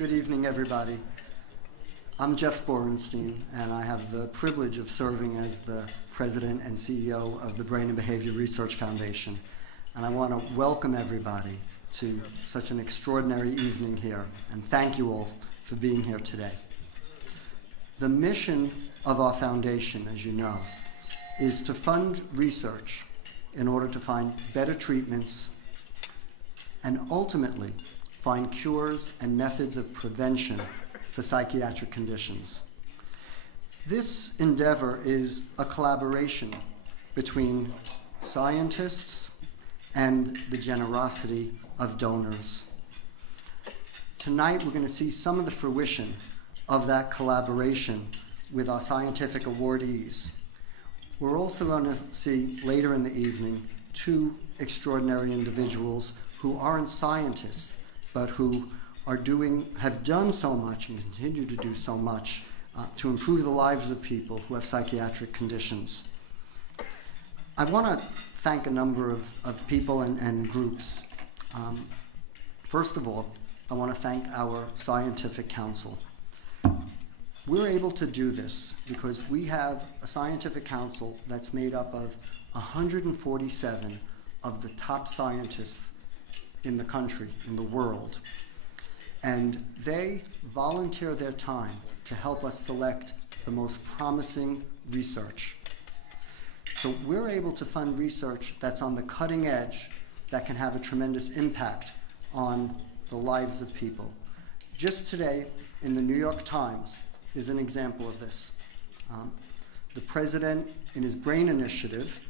Good evening, everybody. I'm Jeff Borenstein, and I have the privilege of serving as the President and CEO of the Brain and Behavior Research Foundation. And I want to welcome everybody to such an extraordinary evening here, and thank you all for being here today. The mission of our foundation, as you know, is to fund research in order to find better treatments and ultimately find cures and methods of prevention for psychiatric conditions. This endeavor is a collaboration between scientists and the generosity of donors. Tonight, we're going to see some of the fruition of that collaboration with our scientific awardees. We're also going to see later in the evening two extraordinary individuals who aren't scientists, but who have done so much and continue to do so much to improve the lives of people who have psychiatric conditions. I want to thank a number of people and groups. First of all, I want to thank our scientific council. We're able to do this because we have a scientific council that's made up of 147 of the top scientists in the country, in the world. And they volunteer their time to help us select the most promising research. So we're able to fund research that's on the cutting edge that can have a tremendous impact on the lives of people. Just today, in the New York Times, is an example of this. The president, in his BRAIN initiative,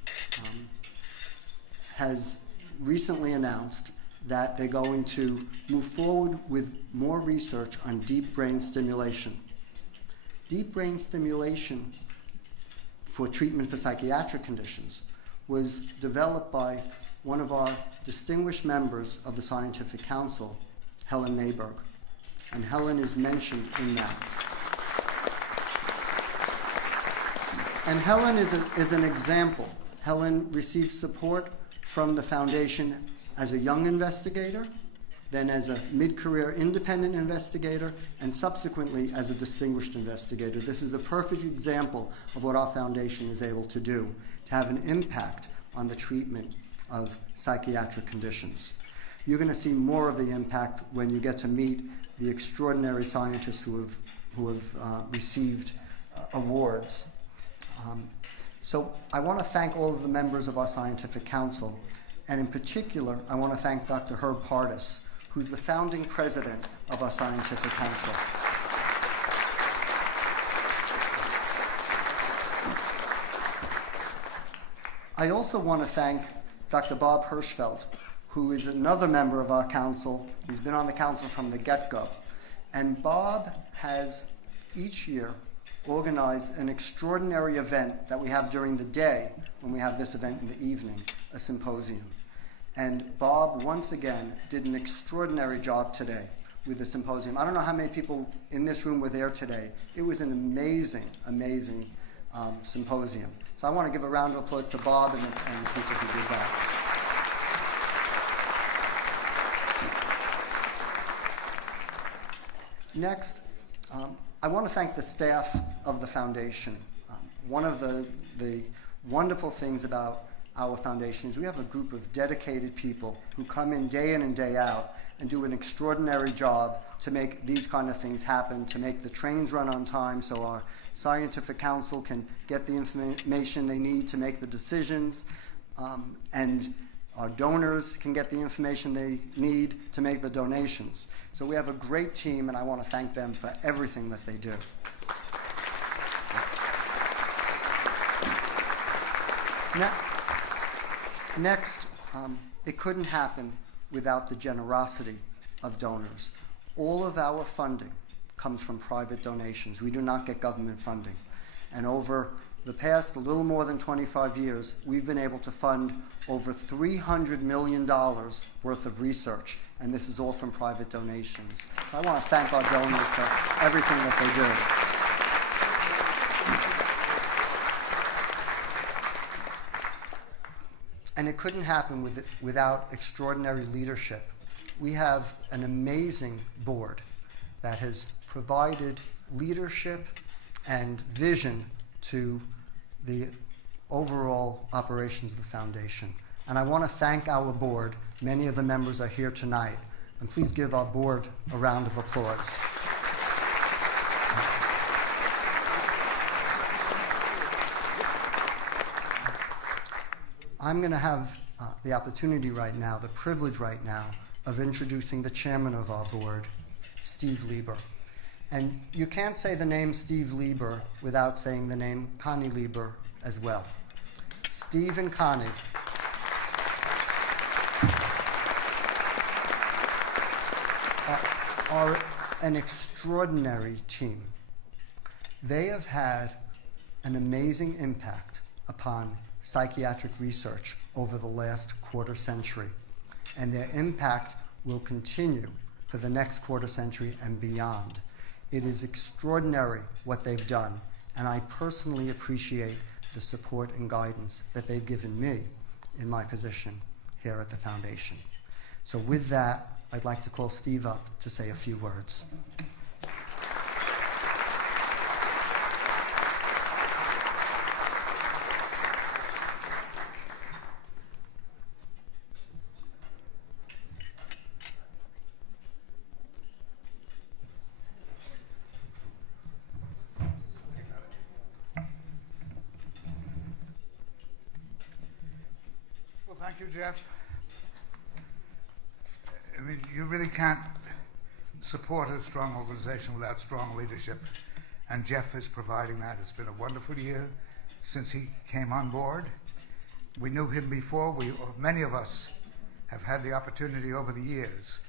has recently announced that they're going to move forward with more research on deep brain stimulation. Deep brain stimulation for treatment for psychiatric conditions was developed by one of our distinguished members of the Scientific Council, Helen Mayberg. And Helen is mentioned in that. And Helen is an example. Helen received support from the foundation as a young investigator, then as a mid-career independent investigator, and subsequently as a distinguished investigator. This is a perfect example of what our foundation is able to do, to have an impact on the treatment of psychiatric conditions. You're going to see more of the impact when you get to meet the extraordinary scientists who have received awards. So I want to thank all of the members of our scientific council. And in particular, I want to thank Dr. Herb Pardis, who's the founding president of our scientific council. I also want to thank Dr. Bob Hirschfeld, who is another member of our council. He's been on the council from the get-go. And Bob has each year organized an extraordinary event that we have during the day when we have this event in the evening, a symposium. And Bob, once again, did an extraordinary job today with the symposium. I don't know how many people in this room were there today. It was an amazing, amazing symposium. So I want to give a round of applause to Bob and the people who did that. Next, I want to thank the staff of the foundation. One of the wonderful things about our foundation is we have a group of dedicated people who come in and day out and do an extraordinary job to make these kind of things happen, to make the trains run on time so our scientific council can get the information they need to make the decisions, and our donors can get the information they need to make the donations. So we have a great team, and I want to thank them for everything that they do. Next, it couldn't happen without the generosity of donors. All of our funding comes from private donations. We do not get government funding. And over the past a little more than 25 years, we've been able to fund over $300 million worth of research, and this is all from private donations. So I want to thank our donors for everything that they do. And it couldn't happen without extraordinary leadership. We have an amazing board. that has provided leadership and vision to the overall operations of the foundation. And I want to thank our board. Many of the members are here tonight. And please give our board a round of applause. I'm going to have the opportunity right now, the privilege right now, of introducing the chairman of our board, Steve Lieber. And you can't say the name Steve Lieber without saying the name Connie Lieber as well. Steve and Connie are an extraordinary team. They have had an amazing impact upon psychiatric research over the last quarter century, and their impact will continue for the next quarter century and beyond. It is extraordinary what they've done, and I personally appreciate the support and guidance that they've given me in my position here at the foundation. So with that, I'd like to call Steve up to say a few words. Well, thank you, Jeff. I mean, you really can't support a strong organization without strong leadership, and Jeff is providing that. It's been a wonderful year since he came on board. We knew him before. Many of us have had the opportunity over the years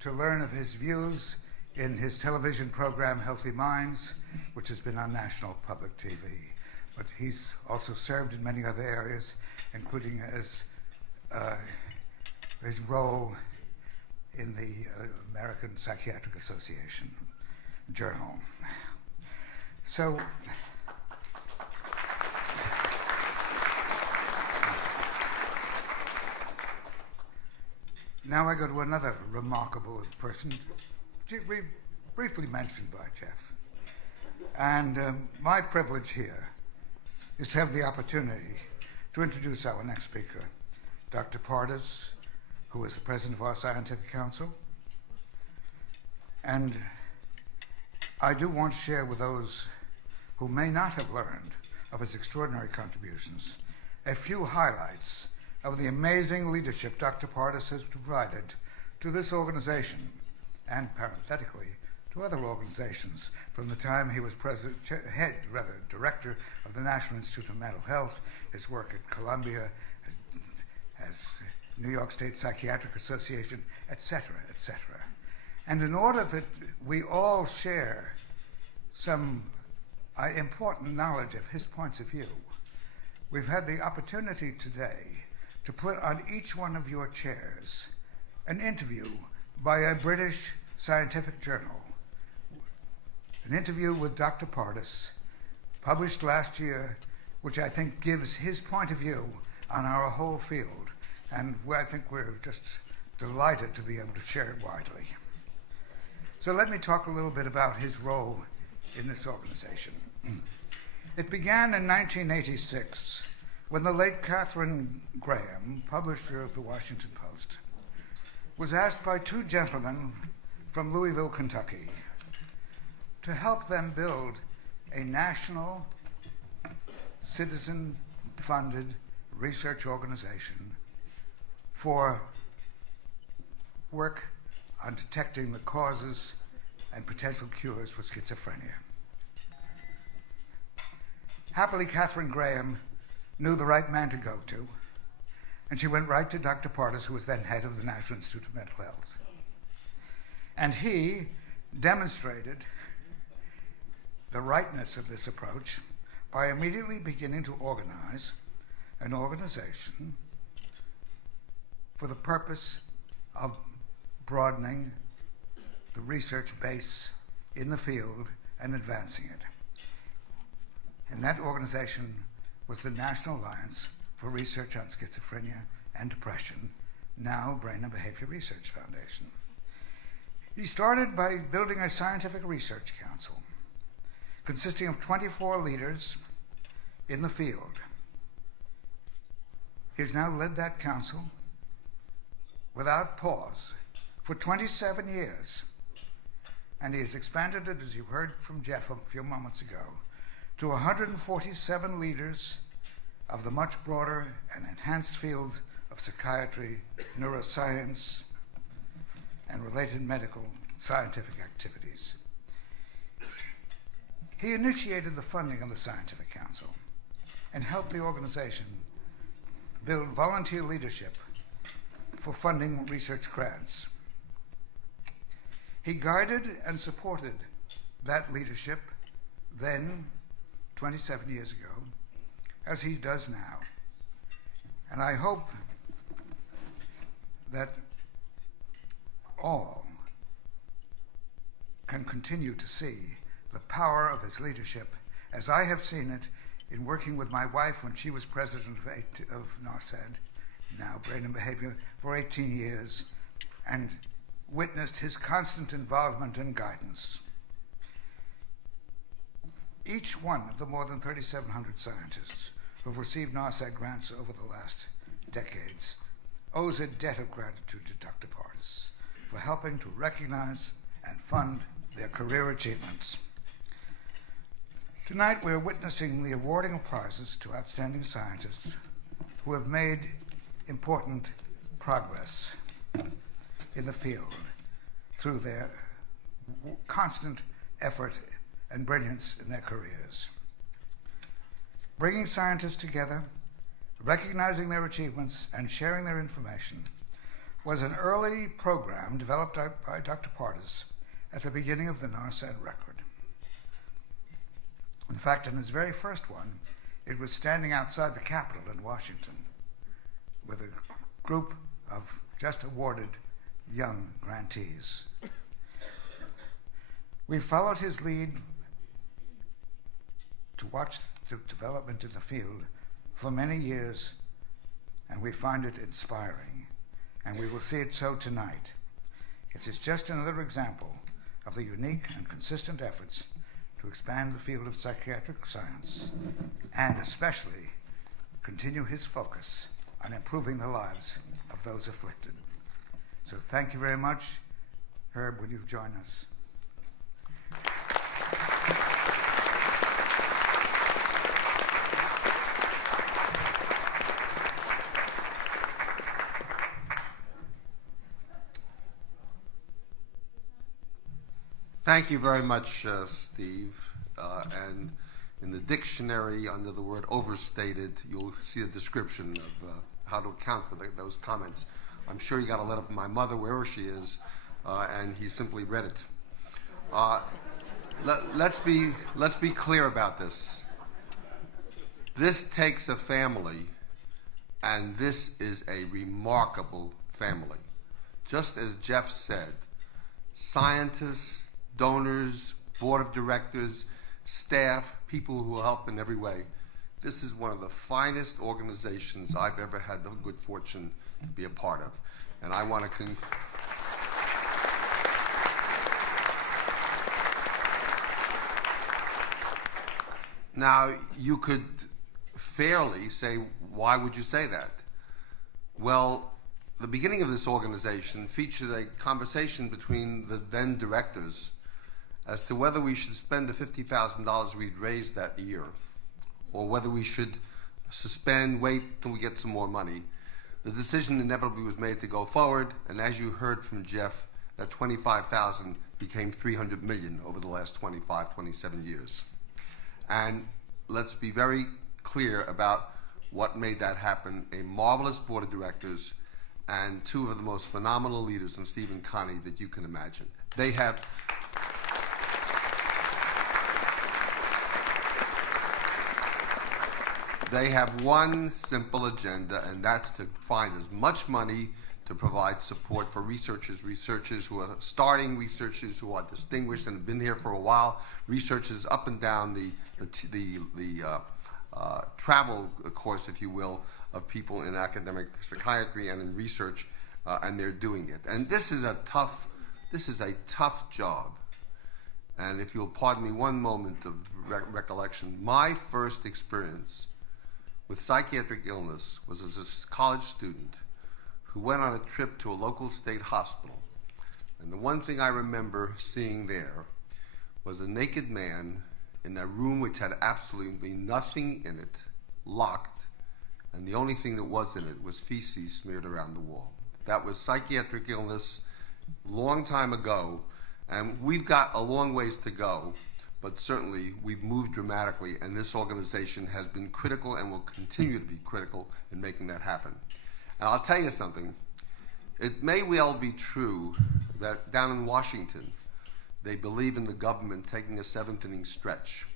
to learn of his views in his television program, Healthy Minds, which has been on national public TV. But he's also served in many other areas, including as his role in the American Psychiatric Association Journal. So, now I go to another remarkable person, we briefly mentioned by Jeff. And my privilege here is to have the opportunity to introduce our next speaker, Dr. Pardis, who is the president of our scientific council. And I do want to share with those who may not have learned of his extraordinary contributions a few highlights of the amazing leadership Dr. Pardis has provided to this organization and parenthetically to other organizations from the time he was director of the National Institute of Mental Health, his work at Columbia, as New York State Psychiatric Association, etc., etc. And in order that we all share some important knowledge of his points of view, we've had the opportunity today to put on each one of your chairs an interview by a British scientific journal, an interview with Dr. Pardis, published last year, which I think gives his point of view on our whole field. And I think we're just delighted to be able to share it widely. So let me talk a little bit about his role in this organization. It began in 1986 when the late Catherine Graham, publisher of the Washington Post, was asked by two gentlemen from Louisville, Kentucky, to help them build a national, citizen-funded research organization for work on detecting the causes and potential cures for schizophrenia. Happily, Catherine Graham knew the right man to go to, and she went right to Dr. Pardis, who was then head of the National Institute of Mental Health. And he demonstrated the rightness of this approach by immediately beginning to organize an organization for the purpose of broadening the research base in the field and advancing it. And that organization was the National Alliance for Research on Schizophrenia and Depression, now Brain and Behavior Research Foundation. He started by building a scientific research council consisting of 24 leaders in the field. He has now led that council without pause for 27 years. And he has expanded it, as you heard from Jeff a few moments ago, to 147 leaders of the much broader and enhanced fields of psychiatry, neuroscience, and related medical scientific activities. He initiated the funding of the Scientific Council and helped the organization build volunteer leadership for funding research grants. He guided and supported that leadership then, 27 years ago, as he does now. And I hope that all can continue to see the power of his leadership as I have seen it in working with my wife when she was president of NARSAD, now Brain and Behavior, for 18 years, and witnessed his constant involvement and guidance. Each one of the more than 3,700 scientists who have received NARSAD grants over the last decades owes a debt of gratitude to Dr. Partis for helping to recognize and fund their career achievements. Tonight, we're witnessing the awarding of prizes to outstanding scientists who have made important progress in the field through their constant effort and brilliance in their careers. Bringing scientists together, recognizing their achievements, and sharing their information was an early program developed by Dr. Partis at the beginning of the NARSAD record. In fact, in his very first one, it was standing outside the Capitol in Washington with a group of just awarded young grantees. We followed his lead to watch the development in the field for many years, and we find it inspiring, and we will see it so tonight. It is just another example of the unique and consistent efforts to expand the field of psychiatric science, and especially continue his focus on improving the lives of those afflicted. So thank you very much. Herb, will you join us? Thank you very much, Steve. And in the dictionary, under the word overstated, you'll see a description of how to account for those comments. I'm sure you got a letter from my mother, wherever she is, and he simply read it. Let's be clear about this. This takes a family, and this is a remarkable family. Just as Jeff said, scientists, donors, board of directors, staff, people who help in every way. This is one of the finest organizations I've ever had the good fortune to be a part of. And I want to Now, you could fairly say, why would you say that? Well, the beginning of this organization featured a conversation between the then directors as to whether we should spend the $50,000 we'd raised that year, or whether we should suspend, wait till we get some more money. The decision inevitably was made to go forward, and as you heard from Jeff, that $25,000 became $300 million over the last 25, 27 years. And let's be very clear about what made that happen. A marvelous board of directors and two of the most phenomenal leaders in Steve and Connie that you can imagine. They have one simple agenda, and that's to find as much money to provide support for researchers who are starting, researchers who are distinguished and have been here for a while, researchers up and down the travel course, if you will, of people in academic psychiatry and in research, and they're doing it. And this is a tough This is a tough job. And if you'll pardon me one moment of recollection, my first experience with psychiatric illness was as a college student who went on a trip to a local state hospital. And the one thing I remember seeing there was a naked man in a room which had absolutely nothing in it, locked, and the only thing that was in it was feces smeared around the wall. That was psychiatric illness long time ago, and we've got a long ways to go, but certainly we've moved dramatically, and this organization has been critical and will continue to be critical in making that happen. And I'll tell you something, it may well be true that down in Washington, they believe in the government taking a seventh inning stretch.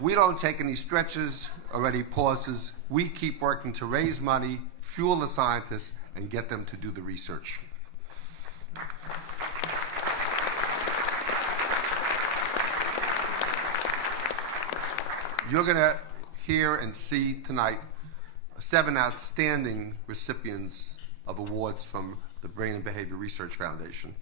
We don't take any stretches or any pauses. We keep working to raise money, fuel the scientists, and get them to do the research. You're going to hear and see tonight 7 outstanding recipients of awards from the Brain and Behavior Research Foundation.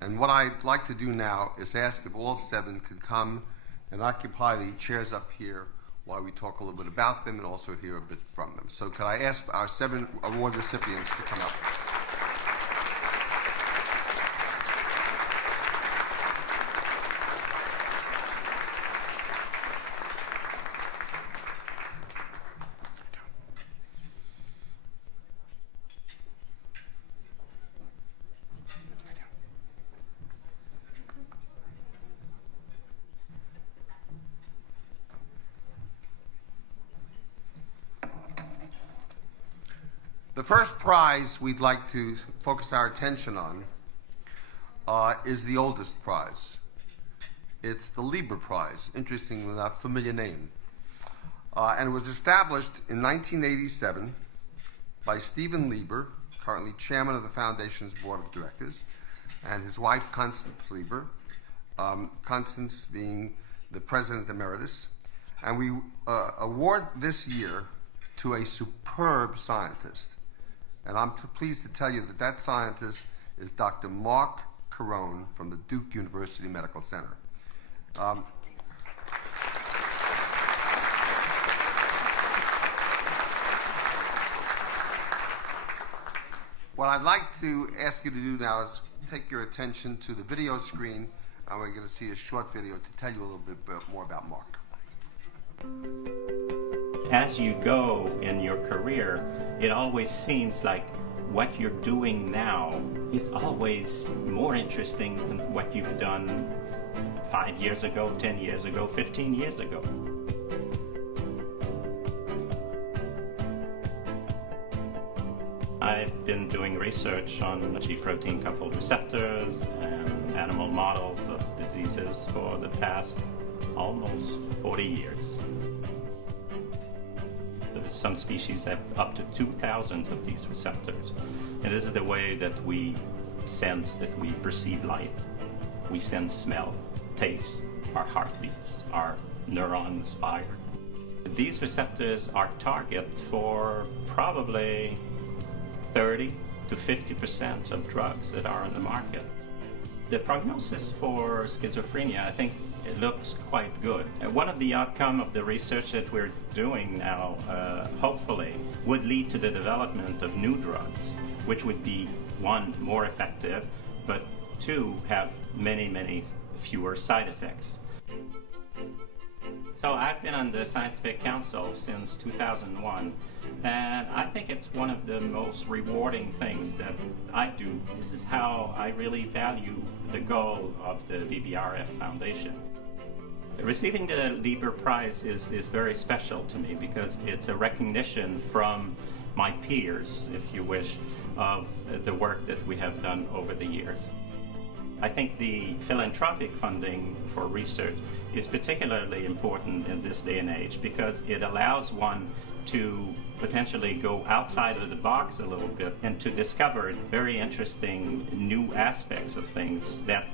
And what I'd like to do now is ask if all 7 could come and occupy the chairs up here while we talk a little bit about them and also hear a bit from them. So could I ask our 7 award recipients to come up? The first prize we'd like to focus our attention on is the oldest prize. It's the Lieber Prize, interestingly enough, familiar name. And it was established in 1987 by Stephen Lieber, currently chairman of the Foundation's board of directors, and his wife, Constance Lieber, Constance being the president emeritus. And we award this year to a superb scientist. And I'm pleased to tell you that that scientist is Dr. Mark Carone from the Duke University Medical Center. What I'd like to ask you to do now is take your attention to the video screen, and we're going to see a short video to tell you a little bit more about Mark. As you go in your career, it always seems like what you're doing now is always more interesting than what you've done 5 years ago, 10 years ago, 15 years ago. I've been doing research on G-protein coupled receptors and animal models of diseases for the past almost 40 years. Some species have up to 2,000 of these receptors. And this is the way that we sense, that we perceive light. We sense smell, taste, our heartbeats, our neurons fire. These receptors are target for probably 30 to 50% of drugs that are on the market. The prognosis for schizophrenia, I think, it looks quite good. One of the outcomes of the research that we're doing now, hopefully, would lead to the development of new drugs, which would be, 1, more effective, but 2, have many, many fewer side effects. So I've been on the Scientific Council since 2001, and I think it's one of the most rewarding things that I do. This is how I really value the goal of the BBRF Foundation. Receiving the Lieber Prize is very special to me because it's a recognition from my peers, if you wish, of the work that we have done over the years. I think the philanthropic funding for research is particularly important in this day and age because it allows one to potentially go outside of the box a little bit and to discover very interesting new aspects of things that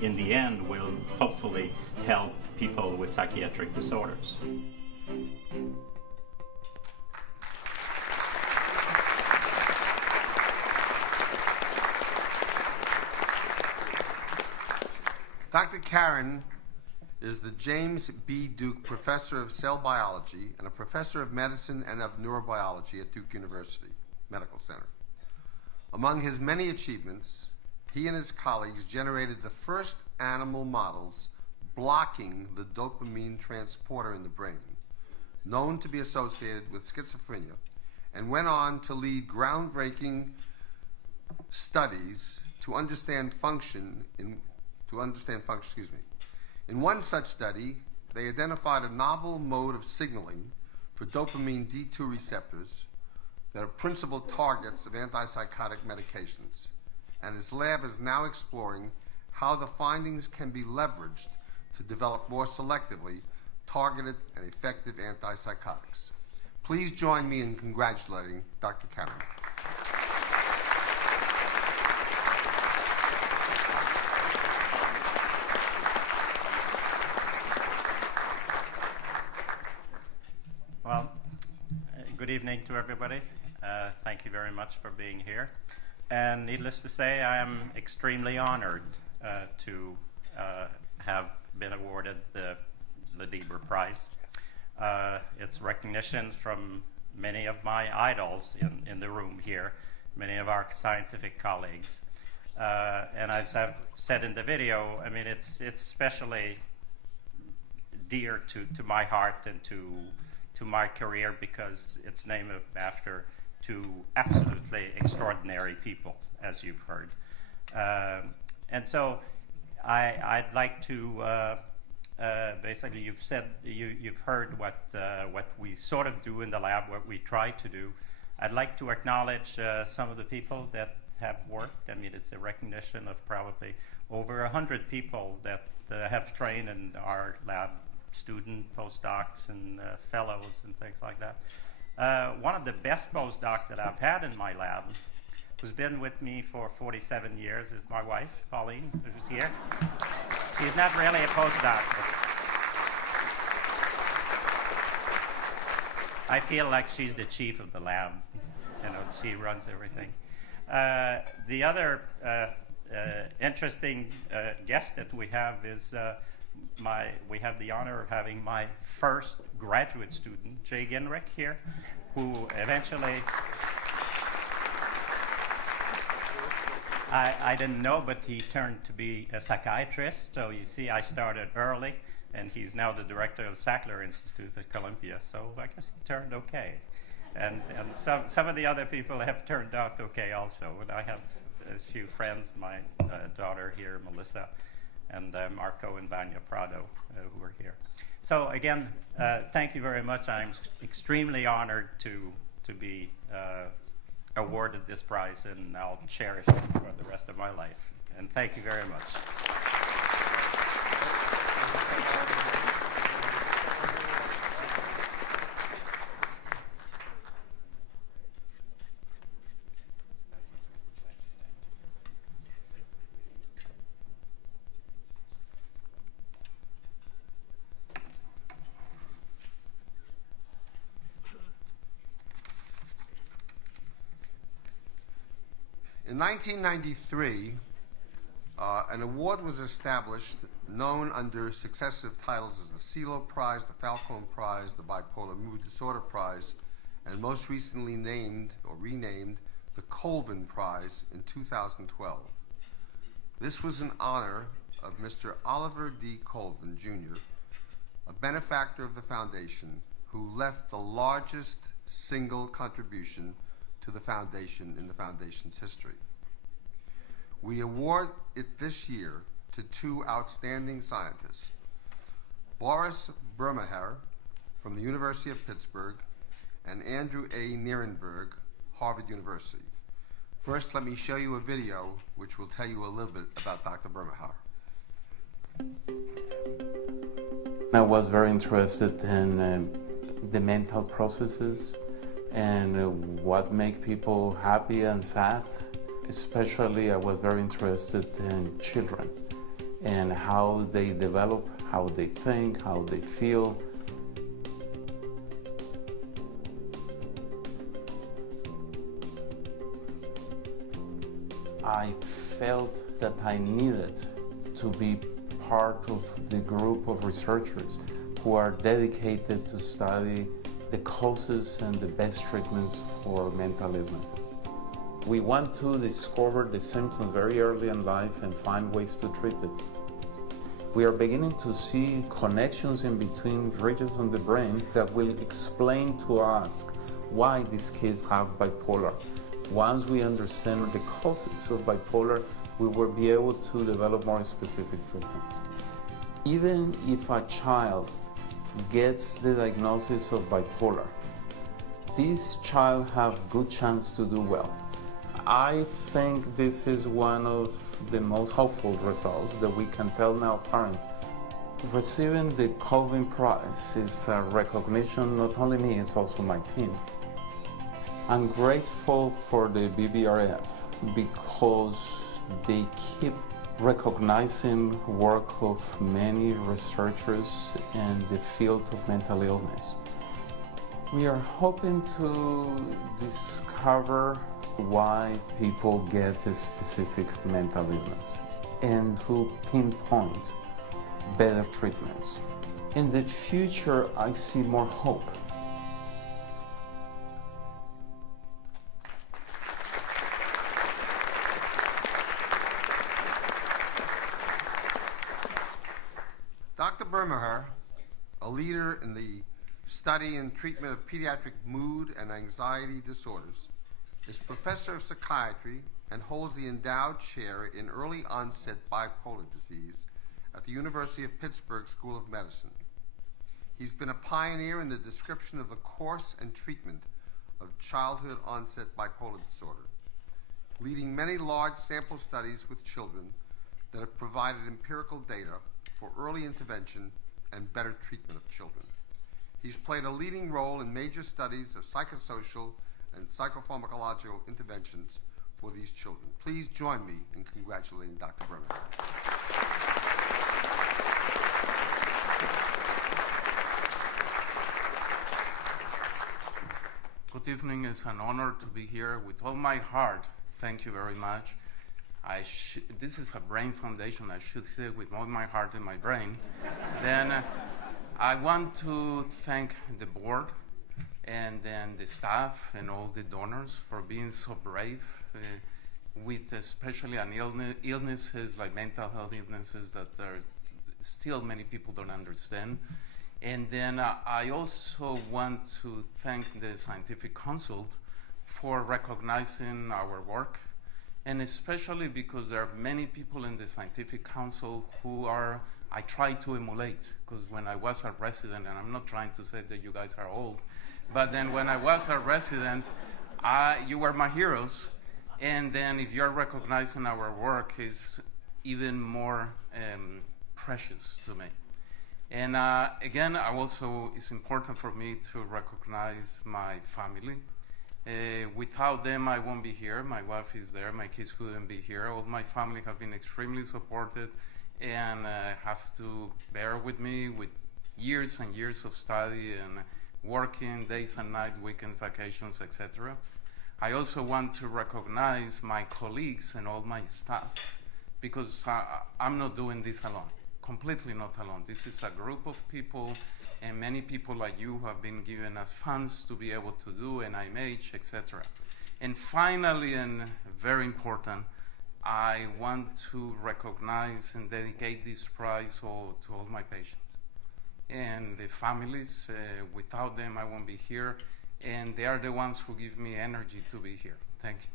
in the end will hopefully help people with psychiatric disorders. Dr. Karen is the James B. Duke Professor of Cell Biology and a Professor of Medicine and of Neurobiology at Duke University Medical Center. Among his many achievements, he and his colleagues generated the first animal models blocking the dopamine transporter in the brain, known to be associated with schizophrenia, and went on to lead groundbreaking studies to understand function. In one such study, they identified a novel mode of signaling for dopamine D2 receptors that are principal targets of antipsychotic medications, and his lab is now exploring how the findings can be leveraged to develop more selectively targeted and effective antipsychotics. Please join me in congratulating Dr. Karen. Well, good evening to everybody. Thank you very much for being here. And needless to say, I am extremely honored to have been awarded the Lieber Prize. It's recognition from many of my idols in the room here, many of our scientific colleagues. And as I've said in the video, I mean, it's especially dear to my heart and to my career because it's named after two absolutely extraordinary people, as you've heard. And so I'd like to basically, you've heard what we sort of do in the lab, what we try to do. I'd like to acknowledge some of the people that have worked. I mean, it's a recognition of probably over 100 people that have trained in our lab, student postdocs and fellows and things like that. One of the best postdocs that I've had in my lab, who's been with me for 47 years, is my wife, Pauline, who's here. She's not really a postdoc, but I feel like she's the chief of the lab. You know, she runs everything. The other interesting guest that we have is we have the honor of having my first graduate student, Jay Ginrich, here, who eventually, I didn't know, but he turned to be a psychiatrist. So you see, I started early, and he's now the director of the Sackler Institute at Columbia. So I guess he turned okay. And some of the other people have turned out okay also. And I have a few friends, my daughter here, Melissa, and Marco and Vanya Prado, who are here. So again, thank you very much. I'm extremely honored to be awarded this prize, and I'll cherish it for the rest of my life. And thank you very much. In 1993, an award was established known under successive titles as the CeeLo Prize, the Falcone Prize, the Bipolar Mood Disorder Prize, and most recently named or renamed the Colvin Prize in 2012. This was in honor of Mr. Oliver D. Colvin, Jr., a benefactor of the foundation who left the largest single contribution to the foundation in the foundation's history. We award it this year to two outstanding scientists, Boris Burmaher from the University of Pittsburgh and Andrew A. Nierenberg, Harvard University. First, let me show you a video which will tell you a little bit about Dr. Burmaher. I was very interested in the mental processes and what make people happy and sad. Especially, I was very interested in children and how they develop, how they think, how they feel. I felt that I needed to be part of the group of researchers who are dedicated to study the causes and the best treatments for mental illnesses. We want to discover the symptoms very early in life and find ways to treat it. We are beginning to see connections in between regions on the brain that will explain to us why these kids have bipolar. Once we understand the causes of bipolar, we will be able to develop more specific treatments. Even if a child gets the diagnosis of bipolar, this child have good chance to do well. I think this is one of the most hopeful results that we can tell now parents. Receiving the Colvin Prize is a recognition, not only me, it's also my team. I'm grateful for the BBRF because they keep recognizing work of many researchers in the field of mental illness. We are hoping to discover why people get a specific mental illness and to pinpoint better treatments. In the future, I see more hope. Dr. Bermeher, a leader in the study and treatment of pediatric mood and anxiety disorders, is professor of psychiatry and holds the endowed chair in early onset bipolar disease at the University of Pittsburgh School of Medicine. He's been a pioneer in the description of the course and treatment of childhood onset bipolar disorder, leading many large sample studies with children that have provided empirical data for early intervention and better treatment of children. He's played a leading role in major studies of psychosocial and psychopharmacological interventions for these children. Please join me in congratulating Dr. Bermeher. Good evening. It's an honor to be here with all my heart. Thank you very much. This is a brain foundation. I should say with all my heart in my brain. Then I want to thank the board and then the staff and all the donors for being so brave with especially an illnesses like mental health illnesses that are still many people don't understand. And then I also want to thank the Scientific Council for recognizing our work, and especially because there are many people in the Scientific Council who I try to emulate, because when I was a resident, and I'm not trying to say that you guys are old, but then when I was a resident, you were my heroes, and then if you're recognizing our work, it's even more precious to me. And again, it's important for me to recognize my family. Without them, I won't be here. My wife is there. My kids couldn't be here. All my family have been extremely supported and have to bear with me with years and years of study and working days and nights, weekends, vacations, etc. I also want to recognize my colleagues and all my staff because I'm not doing this alone, completely not alone. This is a group of people, and many people like you have been giving us funds to be able to do NIMH, etc. And finally, and very important, I want to recognize and dedicate this prize to all my patients and the families. Without them, I won't be here, and they are the ones who give me energy to be here. Thank you.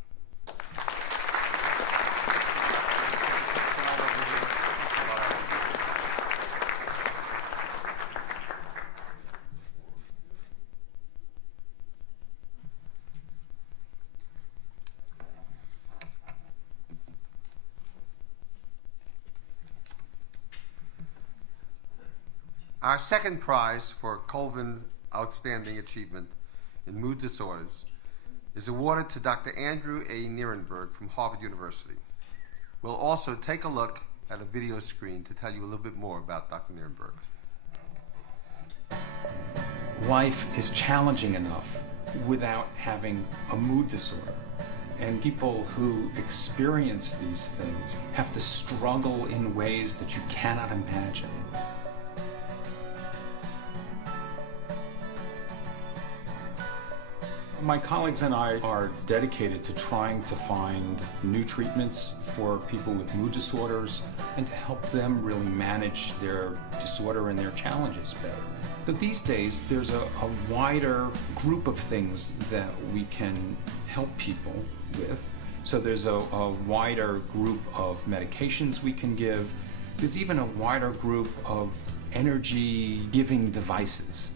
Our second prize for Colvin Outstanding Achievement in Mood Disorders is awarded to Dr. Andrew A. Nierenberg from Harvard University. We'll also take a look at a video screen to tell you a little bit more about Dr. Nierenberg. Life is challenging enough without having a mood disorder. And people who experience these things have to struggle in ways that you cannot imagine. My colleagues and I are dedicated to trying to find new treatments for people with mood disorders and to help them really manage their disorder and their challenges better. But these days, there's a wider group of things that we can help people with. So there's a wider group of medications we can give. There's even a wider group of energy-giving devices.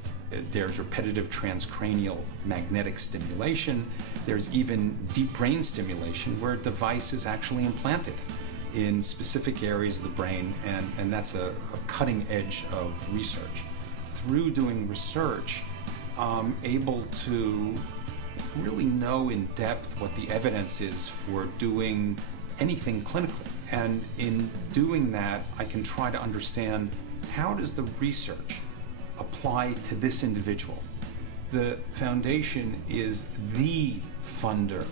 There's repetitive transcranial magnetic stimulation. There's even deep brain stimulation where a device is actually implanted in specific areas of the brain, and that's a cutting edge of research. Through doing research, I'm able to really know in depth what the evidence is for doing anything clinically. And in doing that, I can try to understand how does the research apply to this individual. The foundation is the funder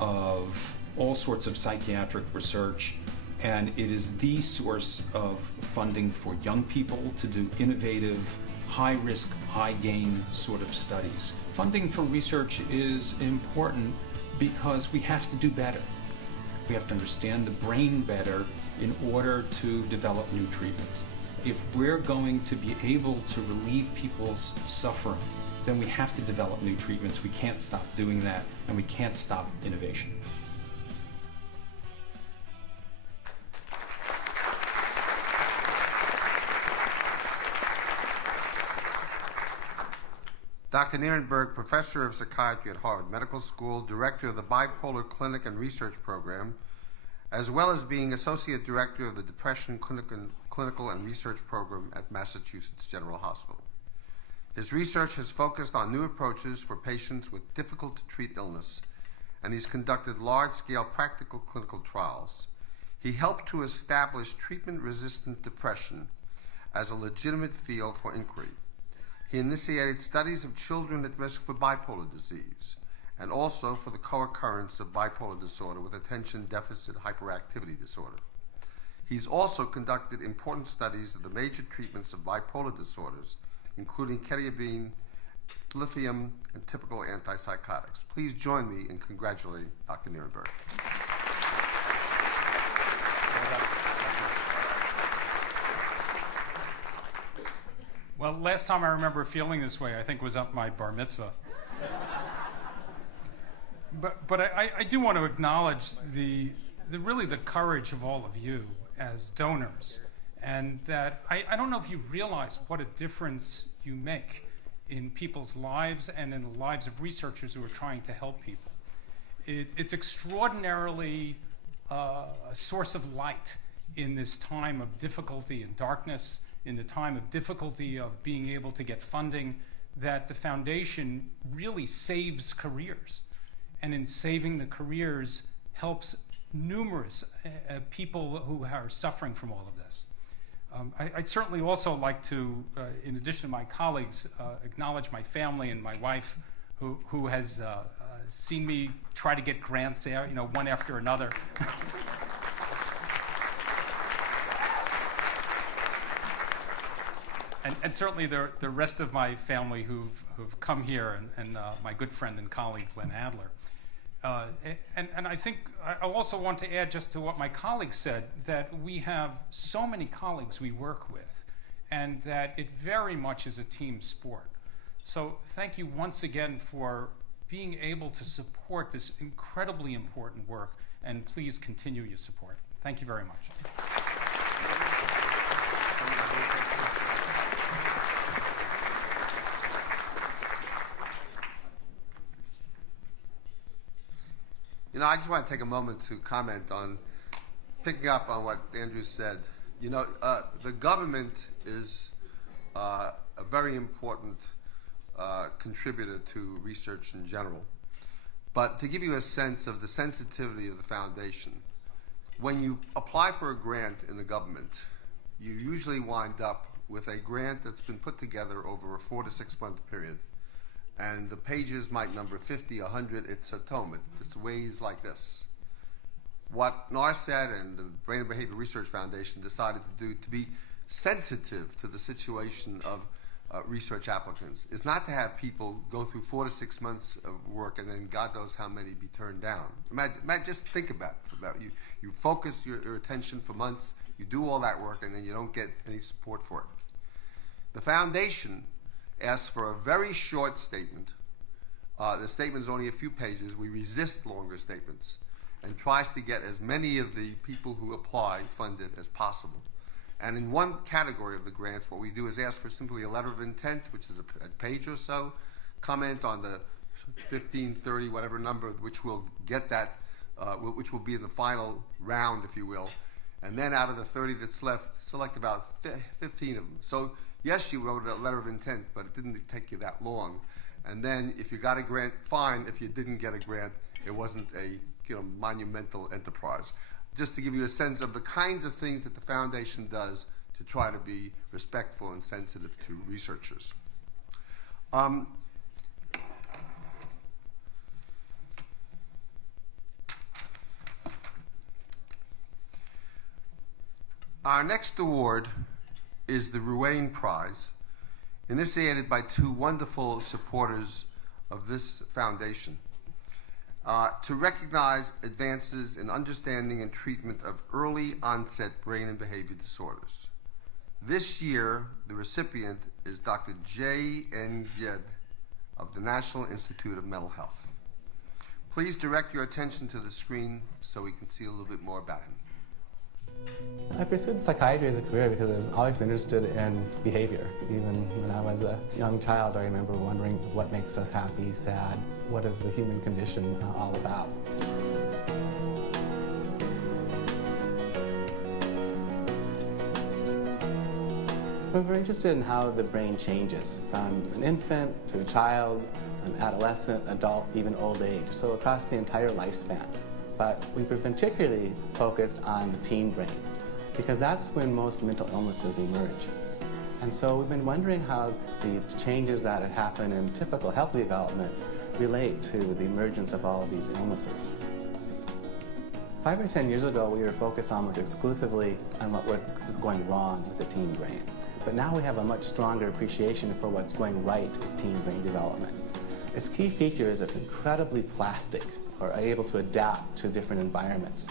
of all sorts of psychiatric research, and it is the source of funding for young people to do innovative, high-risk, high-gain sort of studies. Funding for research is important because we have to do better. We have to understand the brain better in order to develop new treatments. If we're going to be able to relieve people's suffering, then we have to develop new treatments. We can't stop doing that, and we can't stop innovation. Dr. Nierenberg, Professor of Psychiatry at Harvard Medical School, Director of the Bipolar Clinic and Research Program, as well as being Associate Director of the Depression Clinical and Research Program at Massachusetts General Hospital. His research has focused on new approaches for patients with difficult-to-treat illness, and he's conducted large-scale practical clinical trials. He helped to establish treatment-resistant depression as a legitimate field for inquiry. He initiated studies of children at risk for bipolar disease and also for the co-occurrence of bipolar disorder with attention deficit hyperactivity disorder. He's also conducted important studies of the major treatments of bipolar disorders, including quetiapine, lithium, and typical antipsychotics. Please join me in congratulating Dr. Nierenberg. Well, last time I remember feeling this way, I think was at my bar mitzvah. But I do want to acknowledge really the courage of all of you as donors, and that I don't know if you realize what a difference you make in people's lives and in the lives of researchers who are trying to help people. It's extraordinarily a source of light in this time of difficulty and darkness, in the time of difficulty of being able to get funding, that the foundation really saves careers. And in saving the careers helps numerous people who are suffering from all of this. I'd certainly also like to, in addition to my colleagues, acknowledge my family and my wife, who has seen me try to get grants, one after another. And certainly the rest of my family who've come here, and my good friend and colleague, Glenn Adler. And I think I also want to add just to what my colleague said, that we have so many colleagues we work with, and that it very much is a team sport. So thank you once again for being able to support this incredibly important work, and please continue your support. Thank you very much. You know, I just want to take a moment to comment on picking up on what Andrew said. You know, the government is a very important contributor to research in general. But to give you a sense of the sensitivity of the foundation, when you apply for a grant in the government, you usually wind up with a grant that's been put together over a 4 to 6 month period And the pages might number 50, 100. It's a tome. It's weighs like this. What NARSET and the Brain and Behavior Research Foundation decided to do to be sensitive to the situation of research applicants is not to have people go through 4 to 6 months of work and then God knows how many be turned down. Just think about it. You focus your attention for months, you do all that work, and then you don't get any support for it. The foundation asks for a very short statement. The statement is only a few pages. We resist longer statements and tries to get as many of the people who apply funded as possible. And in one category of the grants, what we do is ask for simply a letter of intent, which is a page or so, comment on the 15, 30, whatever number, which will get that, which will be in the final round, if you will. And then out of the 30 that's left, select about 15 of them. So yes, you wrote a letter of intent, but it didn't take you that long. And then if you got a grant, fine. If you didn't get a grant, it wasn't a monumental enterprise. Just to give you a sense of the kinds of things that the foundation does to try to be respectful and sensitive to researchers. Our next award is the Ruane Prize, initiated by two wonderful supporters of this foundation, to recognize advances in understanding and treatment of early onset brain and behavior disorders. This year, the recipient is Dr. J.N. Jed of the National Institute of Mental Health. Please direct your attention to the screen so we can see a little bit more about him. I pursued psychiatry as a career because I've always been interested in behavior. Even when I was a young child, I remember wondering what makes us happy, sad, what is the human condition all about. We're very interested in how the brain changes from an infant to a child, an adolescent, adult, even old age, so across the entire lifespan. But we've been particularly focused on the teen brain because that's when most mental illnesses emerge. And so we've been wondering how the changes that happen in typical healthy development relate to the emergence of all of these illnesses. 5 or 10 years ago, we were focused almost exclusively on what was going wrong with the teen brain. But now we have a much stronger appreciation for what's going right with teen brain development. Its key feature is it's incredibly plastic, or able to adapt to different environments.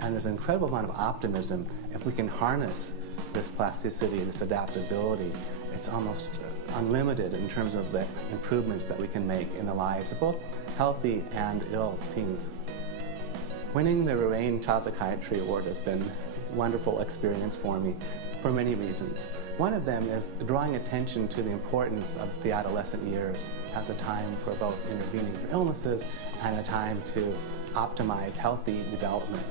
And there's an incredible amount of optimism if we can harness this plasticity, this adaptability. It's almost unlimited in terms of the improvements that we can make in the lives of both healthy and ill teens. Winning the Ruane Child Psychiatry Award has been a wonderful experience for me for many reasons. One of them is drawing attention to the importance of the adolescent years as a time for both intervening for illnesses and a time to optimize healthy development.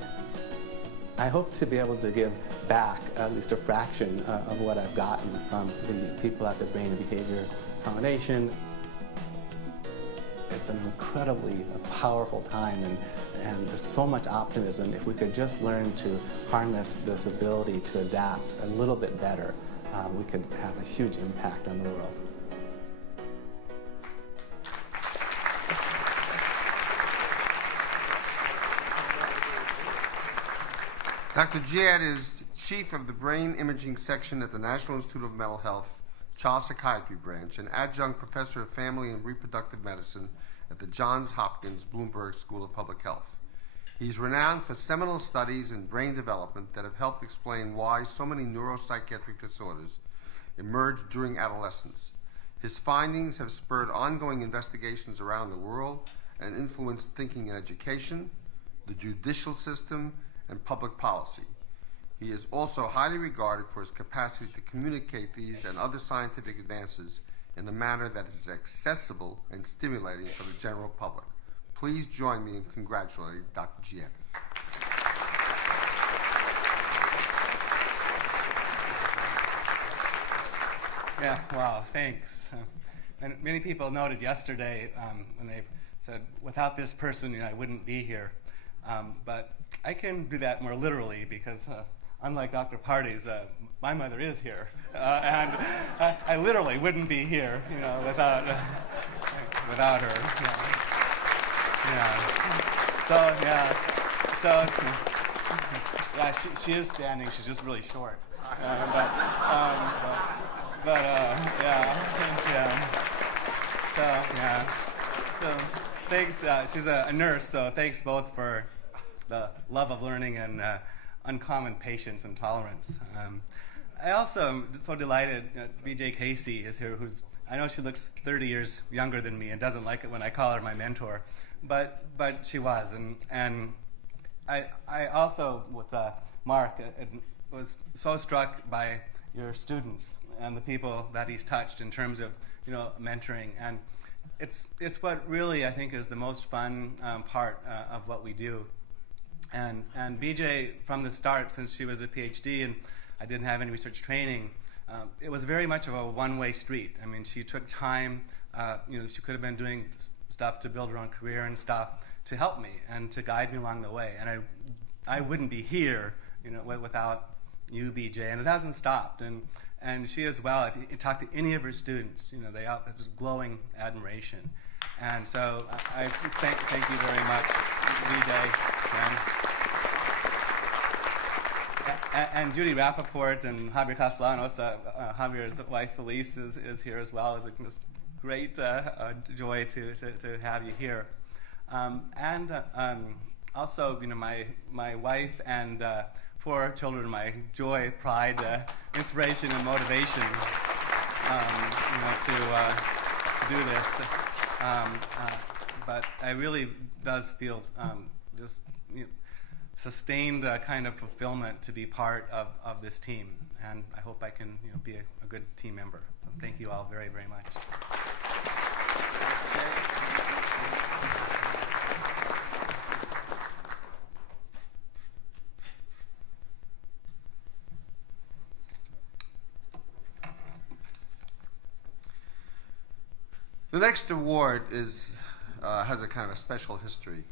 I hope to be able to give back at least a fraction of what I've gotten from the people at the Brain and Behavior Foundation. It's an incredibly powerful time, and there's so much optimism. If we could just learn to harness this ability to adapt a little bit better, we could have a huge impact on the world. Dr. Jed is Chief of the Brain Imaging Section at the National Institute of Mental Health, Child Psychiatry Branch, and Adjunct Professor of Family and Reproductive Medicine at the Johns Hopkins Bloomberg School of Public Health. He's renowned for seminal studies in brain development that have helped explain why so many neuropsychiatric disorders emerge during adolescence. His findings have spurred ongoing investigations around the world and influenced thinking in education, the judicial system, and public policy. He is also highly regarded for his capacity to communicate these and other scientific advances in a manner that is accessible and stimulating for the general public. Please join me in congratulating Dr. Jed. Yeah, wow, thanks. And many people noted yesterday when they said, without this person, I wouldn't be here. But I can do that more literally because unlike Dr. Party's, my mother is here, and I literally wouldn't be here, without her. She is standing. She's just really short. So thanks. She's a nurse, so thanks both for the love of learning and uncommon patience and tolerance. I also am so delighted B.J. Casey is here, I know she looks 30 years younger than me and doesn't like it when I call her my mentor, but she was. And I also, with Mark, was so struck by your students and the people that he's touched in terms of mentoring. And it's what really I think is the most fun part of what we do. And BJ, from the start, since she was a PhD and I didn't have any research training, it was very much of a one-way street. I mean, she took time. She could have been doing stuff to build her own career and stuff to help me and to guide me along the way. And I wouldn't be here, without you, BJ. And it hasn't stopped. And she as well. If you talk to any of her students, they all have this glowing admiration. And so I thank you very much, BJ. And Judy Rappaport and Javier Castellanos, Javier's wife Felice is here as well. It's a great joy to have you here. Also, my wife and 4 children, my joy, pride, inspiration, and motivation, to do this. But I really does feel just sustained kind of fulfillment to be part of this team, and I hope I can be a good team member. So thank you all very, very much. The next award has a kind of a special history.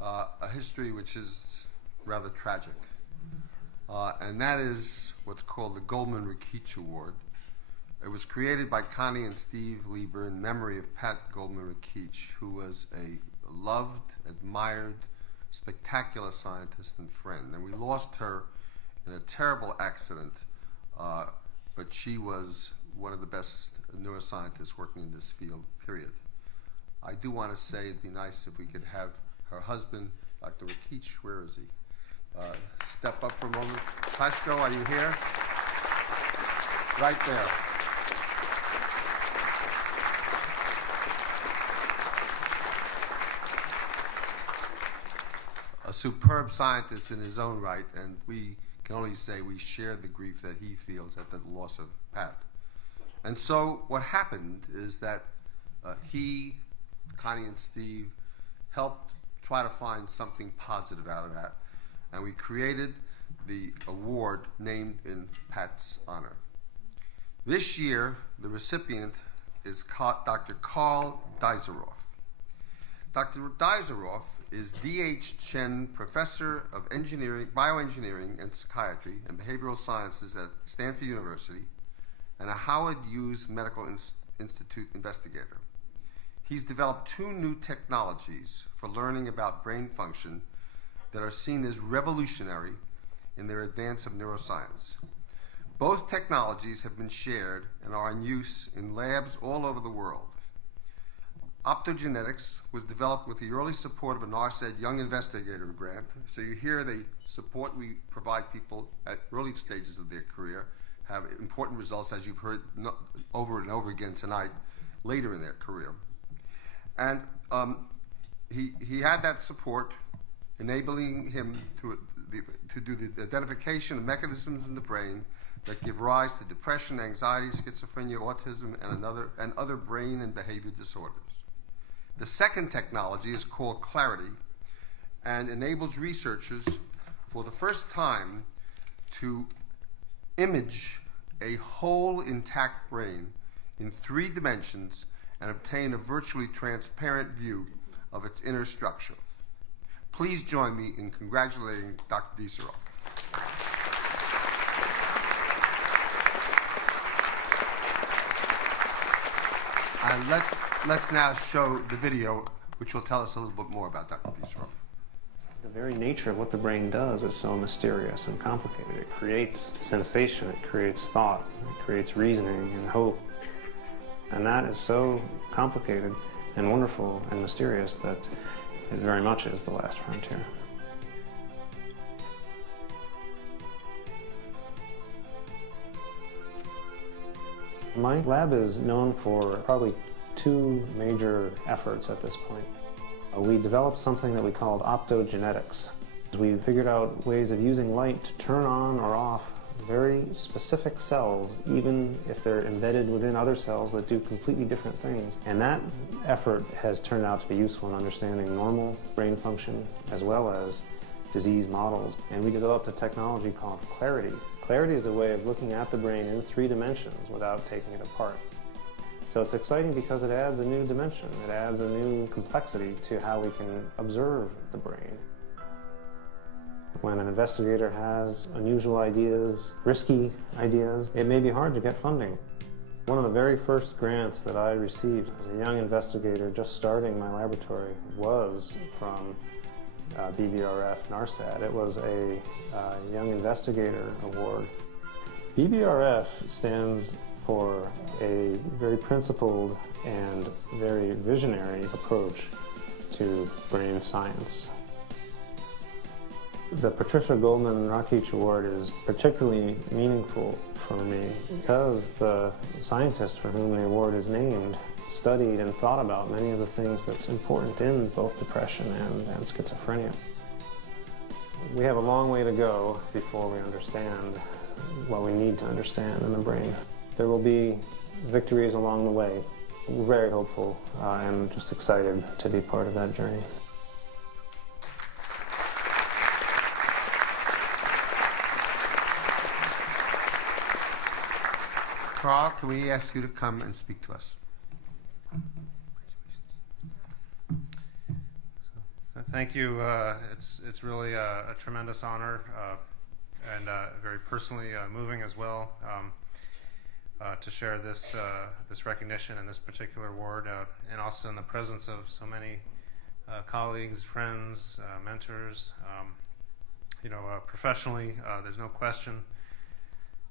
A history which is rather tragic. And that is what's called the Goldman-Rickich Award. It was created by Connie and Steve Lieber in memory of Pat Goldman-Rickich, who was a loved, admired, spectacular scientist and friend. And we lost her in a terrible accident, but she was one of the best neuroscientists working in this field, period. I do want to say it'd be nice if we could have her husband, Dr. Rickich, where is he? Step up for a moment. Pashko, are you here? Right there. A superb scientist in his own right, and we can only say we share the grief that he feels at the loss of Pat. And so what happened is that he, Connie and Steve, helped try to find something positive out of that. And we created the award named in Pat's honor. This year, the recipient is Dr. Carl Deiseroff. Dr. Deiseroff is D.H. Chen Professor of Engineering, Bioengineering and Psychiatry and Behavioral Sciences at Stanford University and a Howard Hughes Medical Institute investigator. He's developed 2 new technologies for learning about brain function that are seen as revolutionary in their advance of neuroscience. Both technologies have been shared and are in use in labs all over the world. Optogenetics was developed with the early support of a NARCED Young Investigator Grant. So you hear the support we provide people at early stages of their career have important results, as you've heard over and over again tonight, later in their career. And he had that support, enabling him to do the identification of mechanisms in the brain that give rise to depression, anxiety, schizophrenia, autism, and other brain and behavior disorders. The second technology is called Clarity and enables researchers for the first time to image a whole intact brain in 3 dimensions and obtain a virtually transparent view of its inner structure. Please join me in congratulating Dr. Deiseroff. And let's now show the video, which will tell us a little bit more about Dr. Bisroff. The very nature of what the brain does is so mysterious and complicated. It creates sensation, it creates thought, it creates reasoning and hope. And that is so complicated and wonderful and mysterious that it very much is the last frontier. My lab is known for probably two major efforts at this point. We developed something that we called optogenetics. We figured out ways of using light to turn on or off very specific cells, even if they're embedded within other cells that do completely different things. And that effort has turned out to be useful in understanding normal brain function as well as disease models. And we developed a technology called clarity. Clarity is a way of looking at the brain in 3 dimensions without taking it apart. So it's exciting because it adds a new dimension. It adds a new complexity to how we can observe the brain. When an investigator has unusual ideas, risky ideas, it may be hard to get funding. One of the very first grants that I received as a young investigator just starting my laboratory was from BBRF NARSAD. It was a Young Investigator Award. BBRF stands for a very principled and very visionary approach to brain science. The Patricia Goldman Rakich Award is particularly meaningful for me because the scientist for whom the award is named studied and thought about many of the things that's important in both depression and schizophrenia. We have a long way to go before we understand what we need to understand in the brain. There will be victories along the way. We're very hopeful and just excited to be part of that journey. Carl, can we ask you to come and speak to us? Thank you. It's really a tremendous honor and very personally moving as well to share this this recognition and this particular award, and also in the presence of so many colleagues, friends, mentors. Professionally, there's no question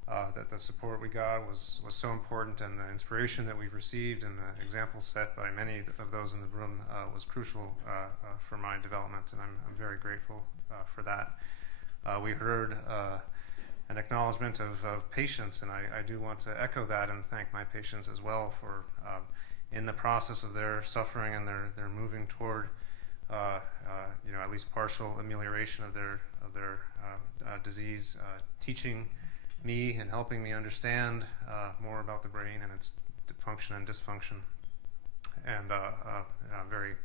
that the support we got was so important, and the inspiration that we've received and the example set by many of those in the room was crucial for my development, and I'm very grateful for that. We heard an acknowledgement of patients, and I do want to echo that and thank my patients as well for in the process of their suffering and their moving toward at least partial amelioration of their disease, teaching me and helping me understand more about the brain and its function and dysfunction, and I'm very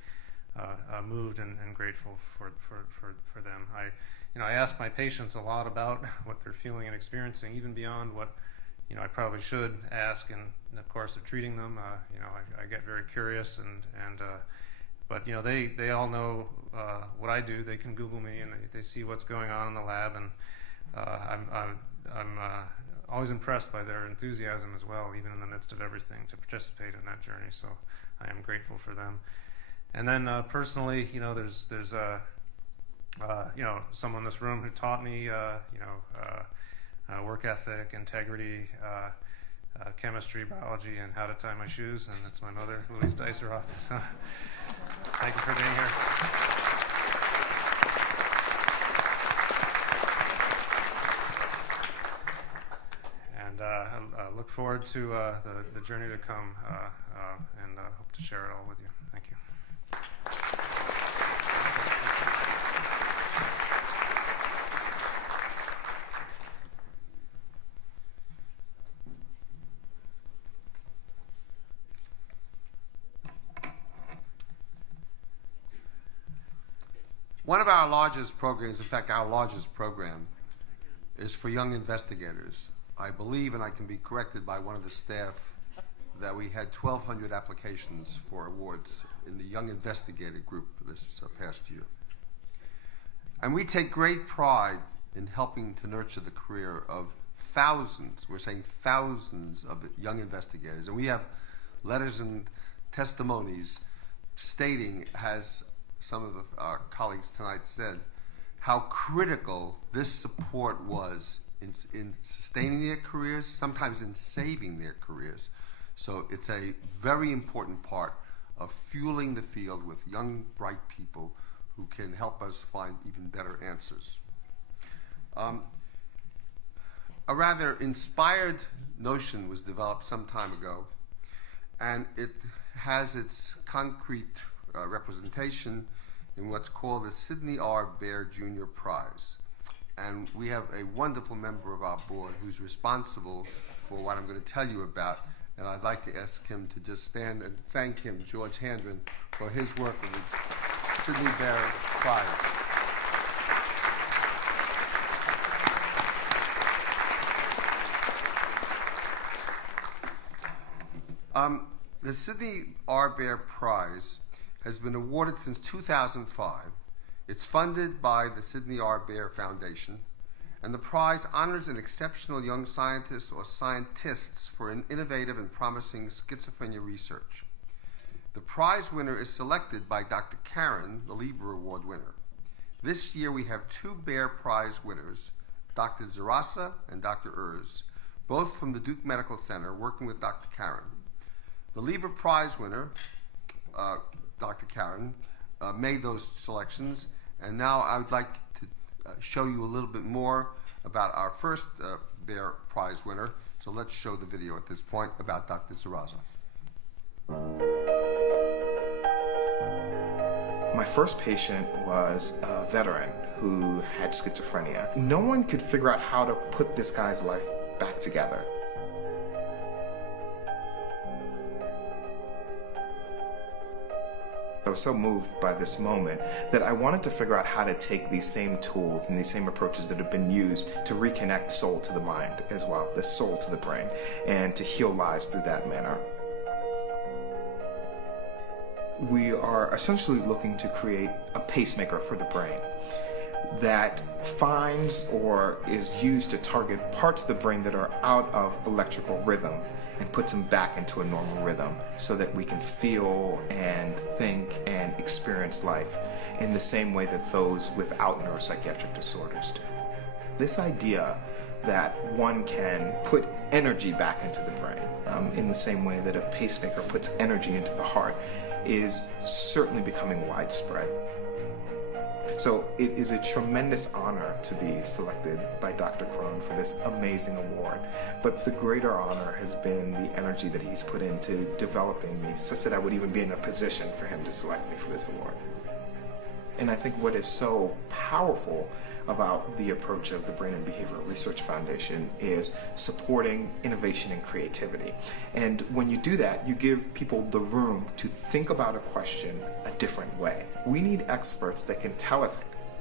moved and grateful for them. I ask my patients a lot about what they're feeling and experiencing, even beyond what I probably should ask in the course of treating them. I get very curious, but they all know what I do. They can Google me and they see what's going on in the lab, and I'm always impressed by their enthusiasm as well, even in the midst of everything, to participate in that journey. So I am grateful for them. And then personally, there's someone in this room who taught me, work ethic, integrity, chemistry, biology, and how to tie my shoes, and it's my mother, Louise Diceroth. So thank you for being here. I look forward to the journey to come, and hope to share it all with you. Thank you. One of our largest programs, in fact, our largest program, is for young investigators. I believe, and I can be corrected by one of the staff, that we had 1,200 applications for awards in the Young Investigator group this past year. And we take great pride in helping to nurture the career of thousands, we're saying thousands of young investigators. And we have letters and testimonies stating, as some of our colleagues tonight said, how critical this support was in sustaining their careers, sometimes in saving their careers. So it's a very important part of fueling the field with young, bright people who can help us find even better answers. A rather inspired notion was developed some time ago, and it has its concrete representation in what's called the Sidney R. Baer Jr. Prize. And we have a wonderful member of our board who's responsible for what I'm going to tell you about, and I'd like to ask him to just stand and thank him, George Handren, for his work with the Sidney Baer Prize. The Sidney R. Baer Prize has been awarded since 2005. It's funded by the Sidney R. Baer Foundation, and the prize honors an exceptional young scientist or scientists for an innovative and promising schizophrenia research. The prize winner is selected by Dr. Karen, the Lieber Award winner. This year we have two Baer Prize winners, Dr. Zarasa and Dr. Urs, both from the Duke Medical Center, working with Dr. Karen. The Lieber Prize winner, Dr. Karen, made those selections, and now I would like to show you a little bit more about our first Baer Prize winner. So let's show the video at this point about Dr. Zarasa. My first patient was a veteran who had schizophrenia. No one could figure out how to put this guy's life back together. I was so moved by this moment that I wanted to figure out how to take these same tools and these same approaches that have been used to reconnect soul to the mind as well, the soul to the brain, and to heal lives through that manner. We are essentially looking to create a pacemaker for the brain that finds or is used to target parts of the brain that are out of electrical rhythm and puts them back into a normal rhythm so that we can feel and think and experience life in the same way that those without neuropsychiatric disorders do. This idea that one can put energy back into the brain in the same way that a pacemaker puts energy into the heart is certainly becoming widespread. So it is a tremendous honor to be selected by Dr. Crone for this amazing award. But the greater honor has been the energy that he's put into developing me such that I would even be in a position for him to select me for this award. And I think what is so powerful about the approach of the Brain and Behavioral Research Foundation is supporting innovation and creativity. And when you do that, you give people the room to think about a question a different way. We need experts that can tell us,